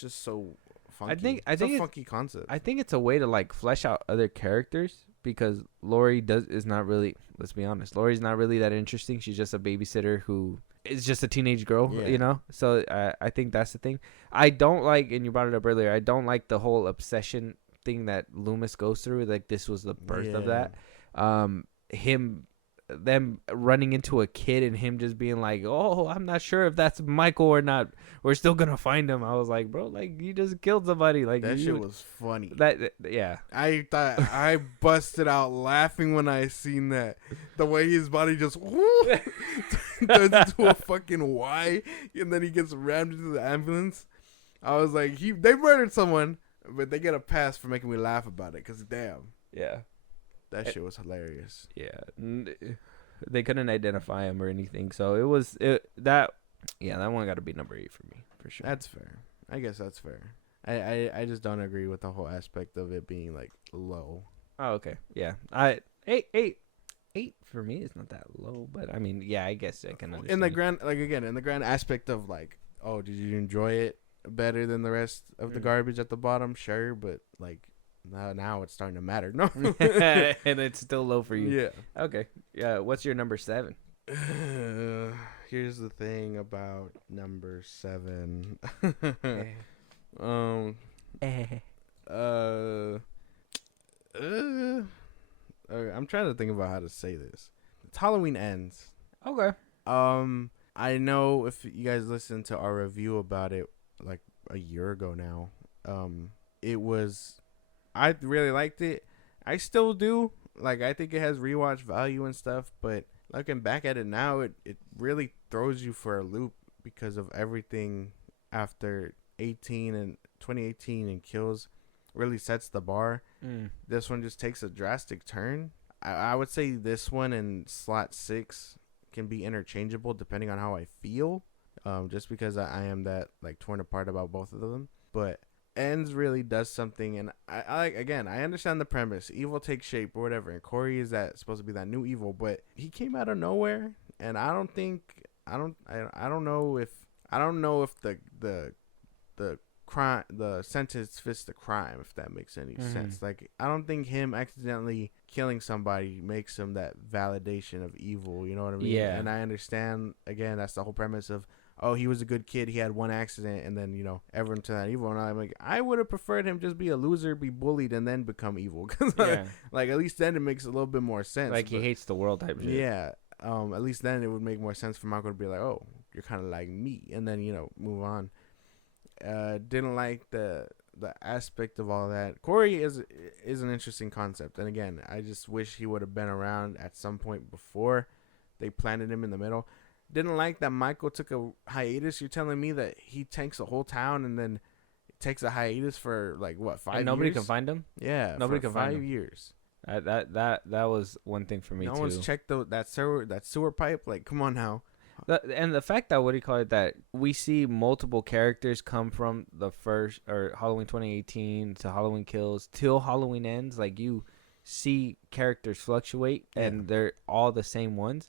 just so funky. I think it's a funky concept. I think it's a way to like flesh out other characters, because Laurie is not really, let's be honest, Laurie's not really that interesting. She's just a babysitter who is just a teenage girl, you know? So I think that's the thing. I don't like, and you brought it up earlier, I don't like the whole obsession thing that Loomis goes through. Like, this was the birth of that. Them running into a kid and him just being like, oh, I'm not sure if that's Michael or not. We're still gonna find him. I was like, bro, like, you just killed somebody. Like, that shit was funny. Yeah. I thought I busted out laughing when I seen that. The way his body just turns into a fucking Y, and then he gets rammed into the ambulance. I was like, they murdered someone, but they get a pass for making me laugh about it. Cause damn. Yeah. That shit was hilarious. Yeah, they couldn't identify him or anything, so that one got to be number 8 for me for sure. That's fair. I guess that's fair. I just don't agree with the whole aspect of it being like low. Oh, okay, yeah. Eight for me is not that low, but I mean, yeah, I guess I can understand. In the grand aspect of like, oh, did you enjoy it better than the rest of the garbage at the bottom? Sure, but like. Now it's starting to matter. No, and it's still low for you. Yeah. Okay. Yeah. What's your number 7? Here's the thing about number 7. I'm trying to think about how to say this. It's Halloween Ends. Okay. I know if you guys listened to our review about it like a year ago now, I really liked it. I still do. Like, I think it has rewatch value and stuff, but looking back at it now, it really throws you for a loop because of everything after 2018 and Kills really sets the bar. This one just takes a drastic turn. I would say this one and slot 6 can be interchangeable depending on how I feel, just because I am that like torn apart about both of them. But Ends really does something, and I understand the premise. Evil takes shape or whatever, and Corey is supposed to be that new evil, but he came out of nowhere, and I don't know if the crime, the sentence fits the crime, if that makes any sense. Like, I don't think him accidentally killing somebody makes him that validation of evil. You know what I mean? Yeah. And I understand, again, that's the whole premise of, oh, he was a good kid, he had one accident, and then, everyone turned out evil. And I'm like, I would have preferred him just be a loser, be bullied, and then become evil. Cause like, at least then it makes a little bit more sense. Like, he hates the world type shit. Yeah. At least then it would make more sense for Michael to be like, oh, you're kind of like me, and then, move on. Didn't like the aspect of all that. Corey is an interesting concept, and again, I just wish he would have been around at some point before they planted him in the middle. Didn't like that Michael took a hiatus. You're telling me that he tanks a whole town and then takes a hiatus for like what, 5 years? Nobody can find him. Yeah, nobody can find him. 5 years. That was one thing for me too. No one's checked that sewer pipe. Like, come on now. And the fact that, what do you call it, that we see multiple characters come from the first or Halloween 2018 to Halloween Kills till Halloween Ends. Like, you see characters fluctuate and they're all the same ones.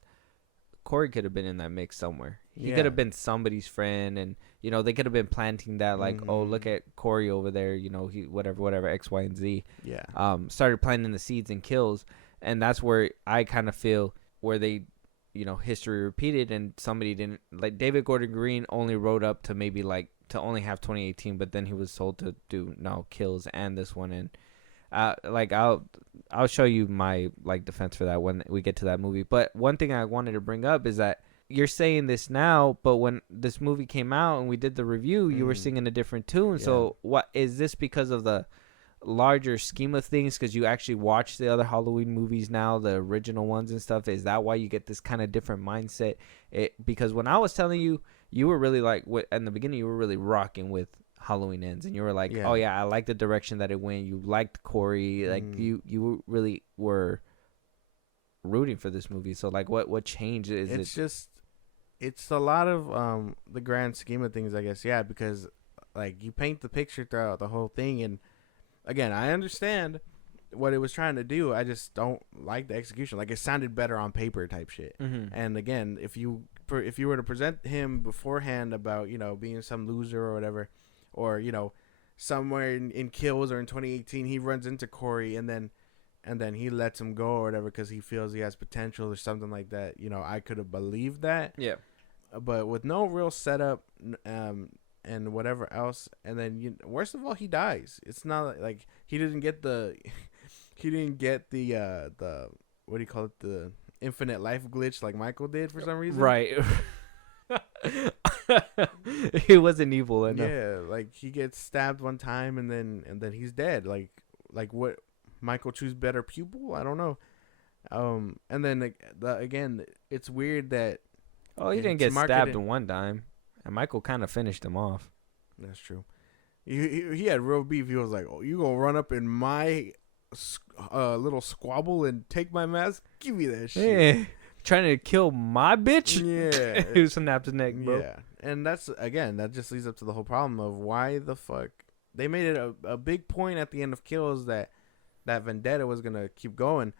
Corey could have been in that mix somewhere. He could have been somebody's friend, and they could have been planting that, like, oh, look at Corey over there, he whatever X, Y, and Z. Yeah. Started planting the seeds and Kills, and that's where I kind of feel where they, history repeated, and somebody didn't, like, David Gordon Green only wrote up to maybe like to only have 2018, but then he was told to do Kills and this one, and like, I'll show you my, like, defense for that when we get to that movie. But one thing I wanted to bring up is that you're saying this now, but when this movie came out and we did the review, you were singing a different tune. Yeah. So what is this, because of the larger scheme of things, because you actually watch the other Halloween movies now, the original ones and stuff? Is that why you get this kind of different mindset? Because when I was telling you, you were really like, in the beginning, you were really rocking with Halloween Ends, and you were like, oh yeah, I like the direction that it went. You liked Corey, like you really were rooting for this movie. So, like, what changed? It's a lot of the grand scheme of things, I guess. Yeah, because, like, you paint the picture throughout the whole thing, and again, I understand what it was trying to do. I just don't like the execution. Like, it sounded better on paper type shit. And again, if you were to present him beforehand about being some loser or whatever, or somewhere in Kills or in 2018 he runs into Corey and then he lets him go or whatever because he feels he has potential or something like that, I could have believed that. Yeah. But with no real setup and whatever else, and then worst of all, he dies. It's not like he didn't get the what do you call it, the infinite life glitch like Michael did for some reason. Right. He wasn't evil enough. Yeah, like, he gets stabbed one time and then he's dead. Like what, Michael choose better pupil? I don't know. And then again, it's weird that he didn't get stabbed one time, and Michael kind of finished him off. That's true. He had real beef. He was like, "Oh, you gonna run up in my little squabble and take my mask? Give me that shit." Yeah. Trying to kill my bitch? Yeah. Who snapped his neck, bro. Yeah. And that just leads up to the whole problem of why the fuck they made it a big point at the end of Kills that vendetta was going to keep going.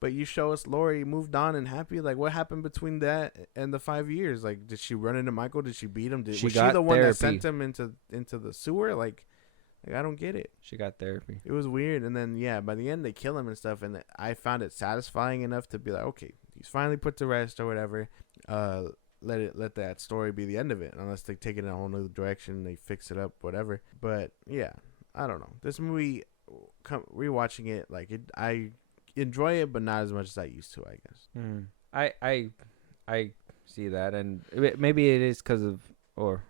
But you show us Laurie moved on and happy. Like, what happened between that and the 5 years? Like, did she run into Michael? Did she beat him? Was she the one that sent him into the sewer? Like, I don't get it. She got therapy. It was weird. And then, by the end, they kill him and stuff. And I found it satisfying enough to be like, okay, he's finally put to rest or whatever. Let that story be the end of it. Unless they take it in a whole new direction, they fix it up, whatever. But, yeah, I don't know. This movie, rewatching it, like, I enjoy it, but not as much as I used to, I guess. I see that. And maybe it is because of, or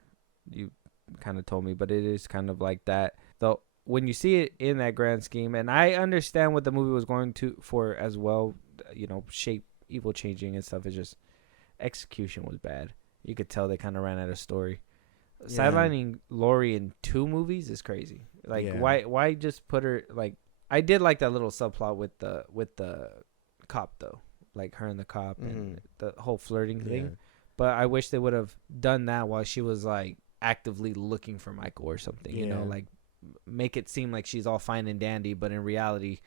you kind of told me, but it is kind of like that. Though when you see it in that grand scheme, and I understand what the movie was going for as well, shape, evil changing and stuff, it's just execution was bad. You could tell they kind of ran out of story. Yeah. Sidelining Laurie in 2 movies is crazy. Like, why just put her, like, I did like that little subplot with the cop though, like her and the cop and the whole flirting thing. But I wish they would have done that while she was like actively looking for Michael or something. Like, make it seem like she's all fine and dandy, but in reality,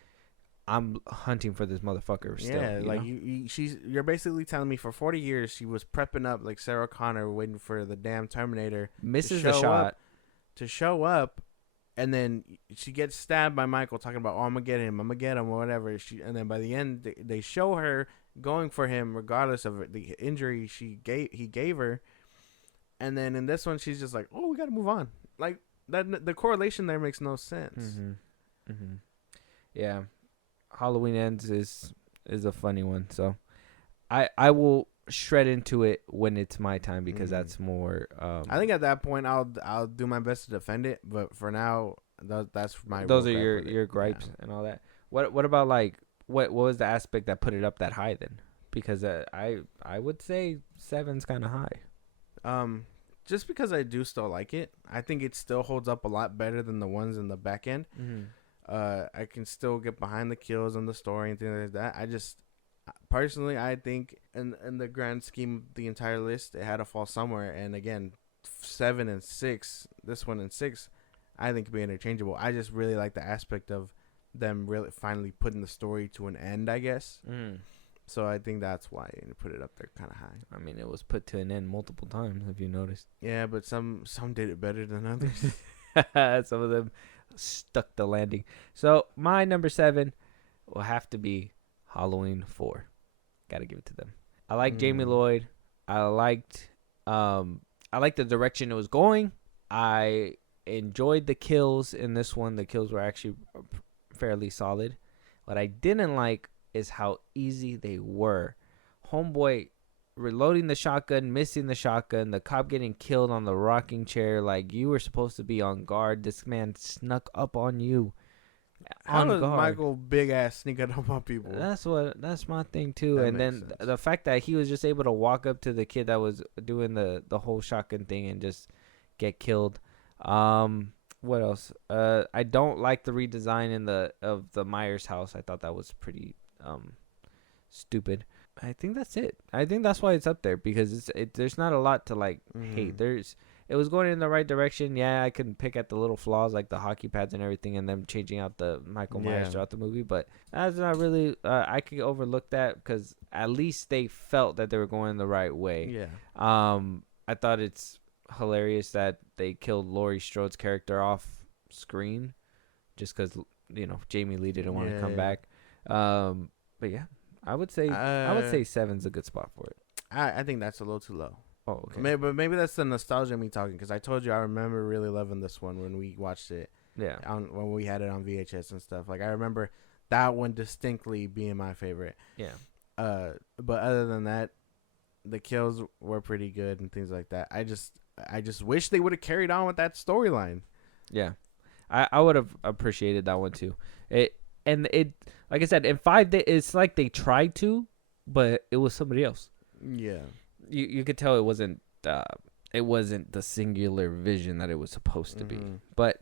I'm hunting for this motherfucker still. Yeah, like you're basically telling me for 40 years she was prepping up like Sarah Connor, waiting for the damn Terminator. Misses the shot. to show up, and then she gets stabbed by Michael, talking about, "Oh, I'm gonna get him, or whatever." And then by the end, they show her going for him, regardless of the injury he gave her. And then in this one, she's just like, "Oh, we gotta move on." Like that, the correlation there makes no sense. Yeah, Halloween Ends is a funny one. So I will shred into it when it's my time, because that's more. I think at that point I'll do my best to defend it, but for now that's my. Those are your gripes and all that. What about like what was the aspect that put it up that high then? Because I would say 7's kind of high. Just because I do still like it, I think it still holds up a lot better than the ones in the back end. I can still get behind the kills and the story and things like that. I just personally, I think in the grand scheme of the entire list, it had to fall somewhere. And again, 7 and 6, this one and 6, I think could be interchangeable. I just really like the aspect of them really finally putting the story to an end, I guess. So I think that's why I put it up there kind of high. I mean, it was put to an end multiple times, if you noticed. Yeah, but some did it better than others. Some of them stuck the landing. So my number 7 will have to be Halloween 4. Gotta give it to them. I like Jamie Lloyd. I liked the direction it was going. I enjoyed the kills in this one. The kills were actually fairly solid. What I didn't like is how easy they were. Homeboy reloading the shotgun, missing the shotgun, the cop getting killed on the rocking chair. Like, you were supposed to be on guard. This man snuck up on you. How does Michael big ass sneaking up on people? That's my thing too. And then the fact that he was just able to walk up to the kid that was doing the whole shotgun thing and just get killed. What else? I don't like the redesign of the Myers house. I thought that was pretty stupid. I think that's it. I think that's why it's up there, because there's not a lot to like hate. It was going in the right direction. Yeah, I can pick at the little flaws like the hockey pads and everything, and them changing out the Michael Myers throughout the movie. But that's not really. I could overlook that, because at least they felt that they were going the right way. Yeah. I thought it's hilarious that they killed Laurie Strode's character off screen, just because Jamie Lee didn't want to come back. But yeah, I would say 7's a good spot for it. I think that's a little too low. Oh, okay. Maybe that's the nostalgia of me talking, because I told you I remember really loving this one when we watched it. Yeah. When we had it on VHS and stuff. Like, I remember that one distinctly being my favorite. Yeah. But other than that, the kills were pretty good and things like that. I just wish they would have carried on with that storyline. Yeah. I would have appreciated that one too. It like I said, in 5 it's like they tried to, but it was somebody else. Yeah. You could tell it wasn't the singular vision that it was supposed to be. But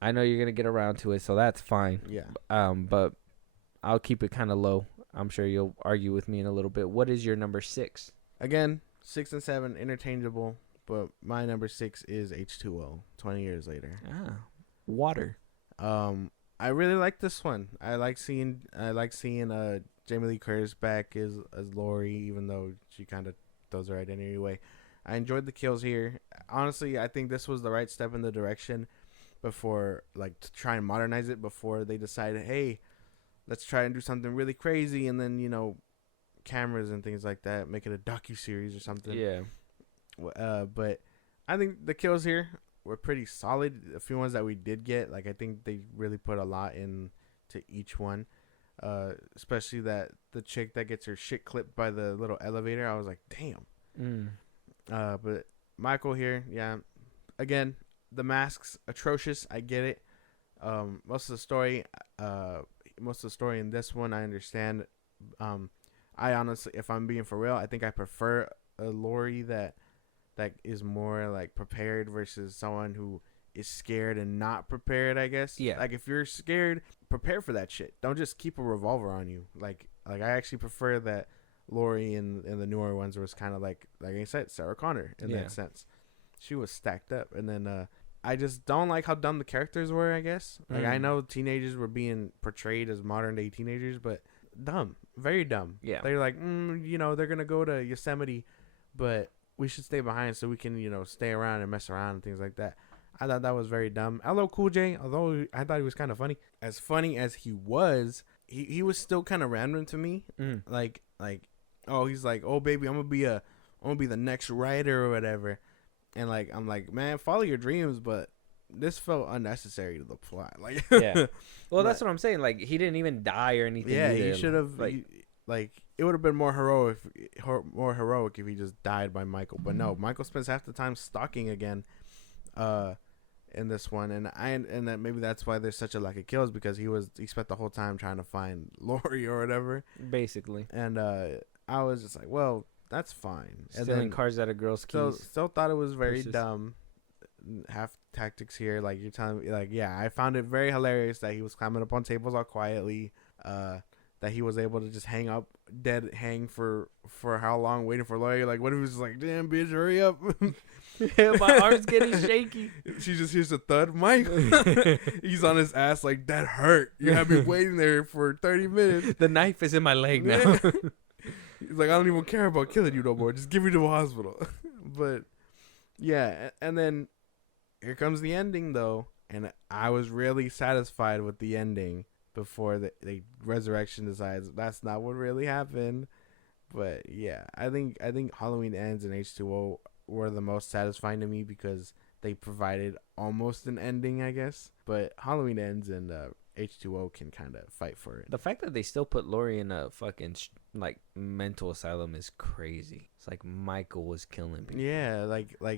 I know you're gonna get around to it, so that's fine. Yeah. But I'll keep it kind of low. I'm sure you'll argue with me in a little bit. What is your number 6? Again, 6 and 7 interchangeable, but my number 6 is H2O. 20 years later. Water. I really like this one. I like seeing Jamie Lee Curtis back as Laurie, even though she kind of throws her identity away. I enjoyed the kills here. Honestly, I think this was the right step in the direction before, like, to try and modernize it before they decided, hey, let's try and do something really crazy, and then, cameras and things like that, make it a docuseries or something. Yeah. But I think the kills here were pretty solid. A few ones that we did get, like, I think they really put a lot into each one. Especially the chick that gets her shit clipped by the little elevator. I was like, damn. But Michael here, yeah. Again, the masks atrocious. I get it. Most of the story in this one, I understand. I honestly, if I'm being for real, I think I prefer a Laurie that is more like prepared versus someone who is scared and not prepared, I guess. Yeah. Like, if you're scared, prepare for that shit. Don't just keep a revolver on you. Like I actually prefer that Laurie in the newer ones was kind of like I said, Sarah Connor in that sense. She was stacked up. And then I just don't like how dumb the characters were, I guess. Like, I know teenagers were being portrayed as modern day teenagers, but dumb. Very dumb. Yeah. They're like, they're going to go to Yosemite, but we should stay behind so we can, stay around and mess around and things like that. I thought that was very dumb. LL Cool J, although I thought he was kind of funny as he was, he was still kind of random to me. Like, oh, he's like, oh baby, I'm gonna be the next writer or whatever, and like I'm like, man, follow your dreams, but this felt unnecessary to the plot. Like, yeah, well, that's what I'm saying. Like, he didn't even die or anything. Yeah, either. he should have like it would have been more heroic if he just died by Michael. But no, Michael spends half the time stalking again, in this one, and that maybe that's why there's such a lack of kills, because he spent the whole time trying to find Lori or whatever, basically. And I was just like, well, that's fine. Stealing cars out of girls' keys. Still thought it was very dumb. Half tactics here, like you're telling me, like, yeah, I found it very hilarious that he was climbing up on tables all quietly, that he was able to just hang for how long waiting for Lori. Like, what if he was like, damn bitch, hurry up. Yeah, my arm's getting shaky. She just hears a thud. Mike, he's on his ass like, that hurt. You have me waiting there for 30 minutes. The knife is in my leg now. He's like, I don't even care about killing you no more. Just give me to the hospital. But yeah, and then here comes the ending though, and I was really satisfied with the ending before the resurrection decides that's not what really happened. But yeah, I think Halloween Ends and H2O were the most satisfying to me because they provided almost an ending, I guess. But Halloween Ends and H2O can kind of fight for it. The fact that they still put Lori in a fucking mental asylum is crazy. It's like Michael was killing people. Yeah,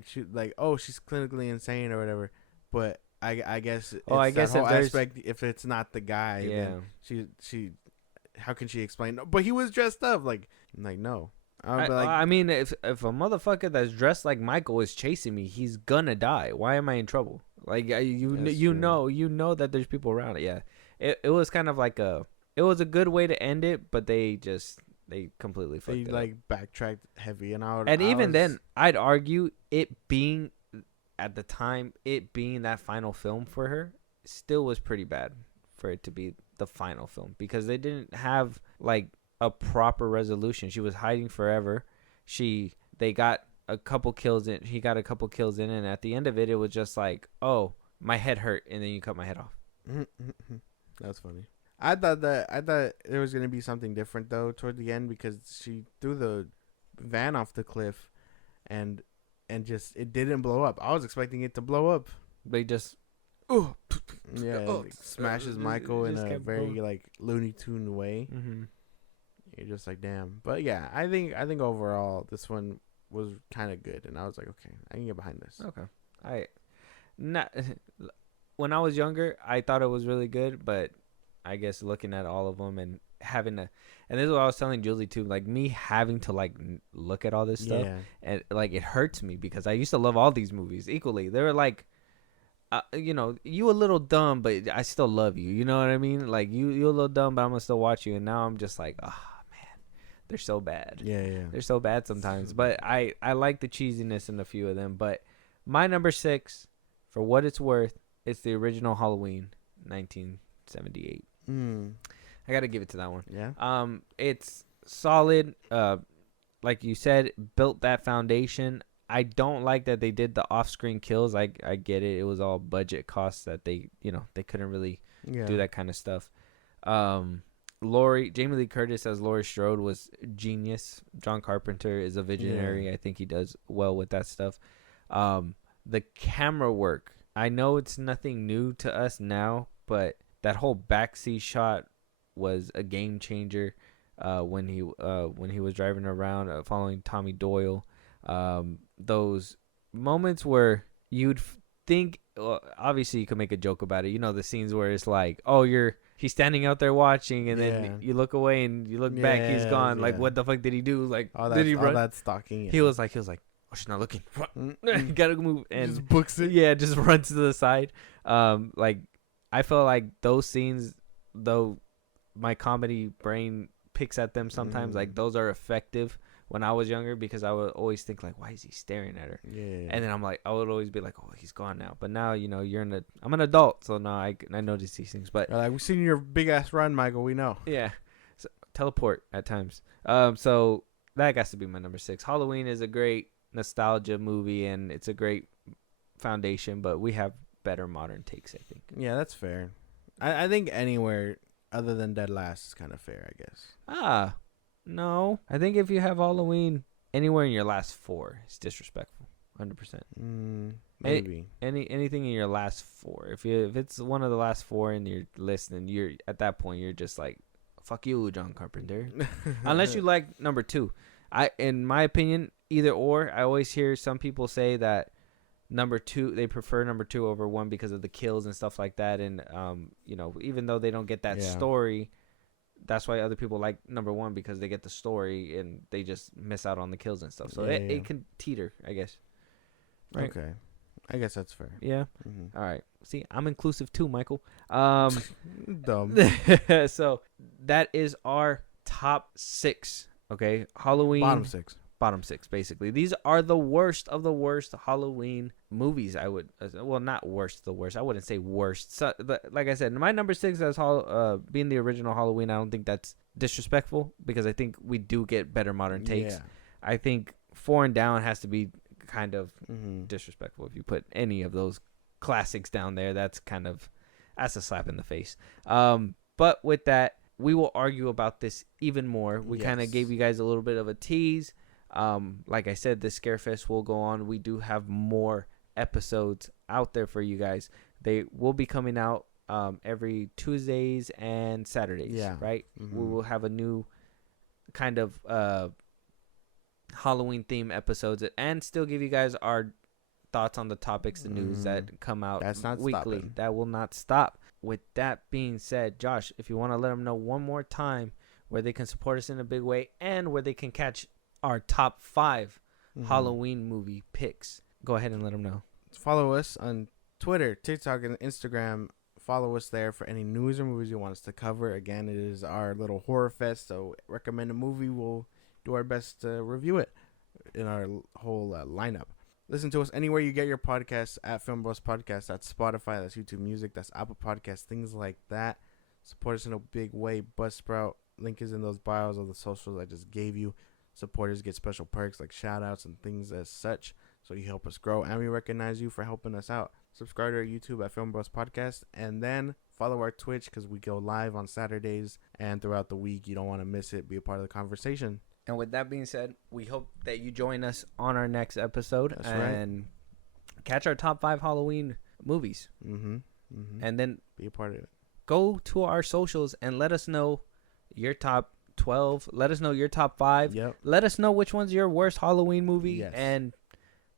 she's clinically insane or whatever. But I guess I guess that whole aspect, if it's not the guy, yeah, then she how can she explain? No, but he was dressed up like no. I mean, if a motherfucker that's dressed like Michael is chasing me, he's gonna die. Why am I in trouble? Like, you know that there's people around it. Yeah, it was kind of like it was a good way to end it, but they completely fucked it up. Backtracked heavy, and even then, I'd argue it being at the time that final film for her still was pretty bad for it to be the final film, because they didn't have like a proper resolution. She was hiding forever. They got a couple kills in. He got a couple kills in, and at the end of it, it was just like, oh, my head hurt, and then you cut my head off. That's funny. I thought there was gonna be something different though toward the end, because she threw the van off the cliff, and just it didn't blow up. I was expecting it to blow up. They just smashes Michael in a very like Looney Tune way. Mm-hmm. You're just like, damn. But yeah, I think overall this one was kind of good, and I was like, okay, I can get behind this. Okay, when I was younger, I thought it was really good, but I guess looking at all of them and and this is what I was telling Julie too, like me having to like look at all this stuff, and like it hurts me because I used to love all these movies equally. They were like, you a little dumb, but I still love you. You know what I mean? Like you a little dumb, but I'm gonna still watch you. And now I'm just like, oh man, they're so bad. Yeah. They're so bad sometimes. But I like the cheesiness in a few of them. But my number 6, for what it's worth, it's the original Halloween, 1978. I gotta give it to that one. Yeah. It's solid. Like you said, built that foundation. I don't like that they did the off-screen kills. I get it. It was all budget costs that they couldn't really do that kind of stuff. Jamie Lee Curtis as Laurie Strode was genius. John Carpenter is a visionary. Yeah. I think he does well with that stuff. The camera work. I know it's nothing new to us now, but that whole backseat shot was a game changer when he was driving around following Tommy Doyle. Those moments where you'd think, obviously you could make a joke about it. The scenes where it's like, oh, he's standing out there watching, and then you look away and you look back, he's gone. Like, what the fuck did he do? Like, did he run? All that stalking. He was like, oh, she's not looking. You gotta move, and just books it. Yeah, just runs to the side. Like, I felt like those scenes, though my comedy brain picks at them sometimes, like those are effective. When I was younger, because I would always think like, why is he staring at her? Yeah. And then I would always be like, oh, he's gone now. But now, I'm an adult, so now I notice these things. But like, we've seen your big ass run, Michael. We know. Yeah. So, teleport at times. So that has to be my number 6. Halloween is a great nostalgia movie, and it's a great foundation, but we have better modern takes, I think. Yeah, that's fair. I think anywhere other than Dead Last is kind of fair, I guess. No. I think if you have Halloween anywhere in your last 4, it's disrespectful. 100%. Maybe. Anything in your last 4. If it's one of the last 4 in your list, then you're at that point you're just like, fuck you, John Carpenter. Unless you like number 2. In my opinion, either or. I always hear some people say that number 2, they prefer number 2 over 1 because of the kills and stuff like that. And even though they don't get that story, that's why other people like number 1, because they get the story and they just miss out on the kills and stuff. So it can teeter, I guess. Right? Okay, I guess that's fair. Yeah. All right. See, I'm inclusive too, Michael. Dumb. So that is our top 6. Okay, Halloween. Bottom 6, basically. These are the worst of the worst Halloween movies. Not worst, the worst. I wouldn't say worst. So, like I said, my number 6 as being the original Halloween. I don't think that's disrespectful because I think we do get better modern takes. Yeah. I think 4 and down has to be kind of disrespectful. If you put any of those classics down there, that's a slap in the face. But with that, we will argue about this even more. We kind of gave you guys a little bit of a tease. Like I said, this Scarefest will go on. We do have more episodes out there for you guys. They will be coming out every Tuesdays and Saturdays, right? We will have a new kind of Halloween theme episodes and still give you guys our thoughts on the topics, the news that come out weekly. Stopping. That will not stop. With that being said, Josh, if you want to let them know one more time where they can support us in a big way and where they can catch our top 5 Halloween movie picks, go ahead and let them know. Follow us on Twitter, TikTok, and Instagram. Follow us there for any news or movies you want us to cover. Again, it is our little horror fest, so recommend a movie. We'll do our best to review it in our whole lineup. Listen to us anywhere you get your podcasts, at FilmBros Podcast. That's Spotify, that's YouTube Music, that's Apple Podcasts, things like that. Support us in a big way. Buzzsprout, link is in those bios of the socials I just gave you. Supporters get special perks like shout outs and things as such. So you help us grow and we recognize you for helping us out. Subscribe to our YouTube at FilmBros Podcast and then follow our Twitch because we go live on Saturdays and throughout the week. You don't want to miss it. Be a part of the conversation. And with that being said, we hope that you join us on our next episode and catch our top 5 Halloween movies. And then be a part of it. Go to our socials and let us know your top 12. Let us know your top 5. Yep. Let us know which one's your worst Halloween movie. And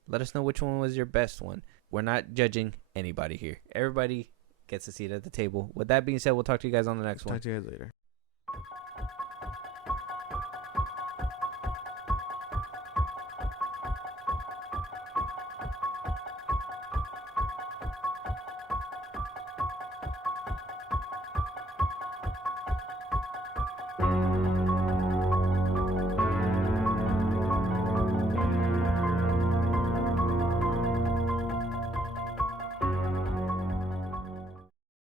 let us know which one was your best one. We're not judging anybody here. Everybody gets a seat at the table. With that being said, we'll talk to you guys on the next one. Talk to you guys later.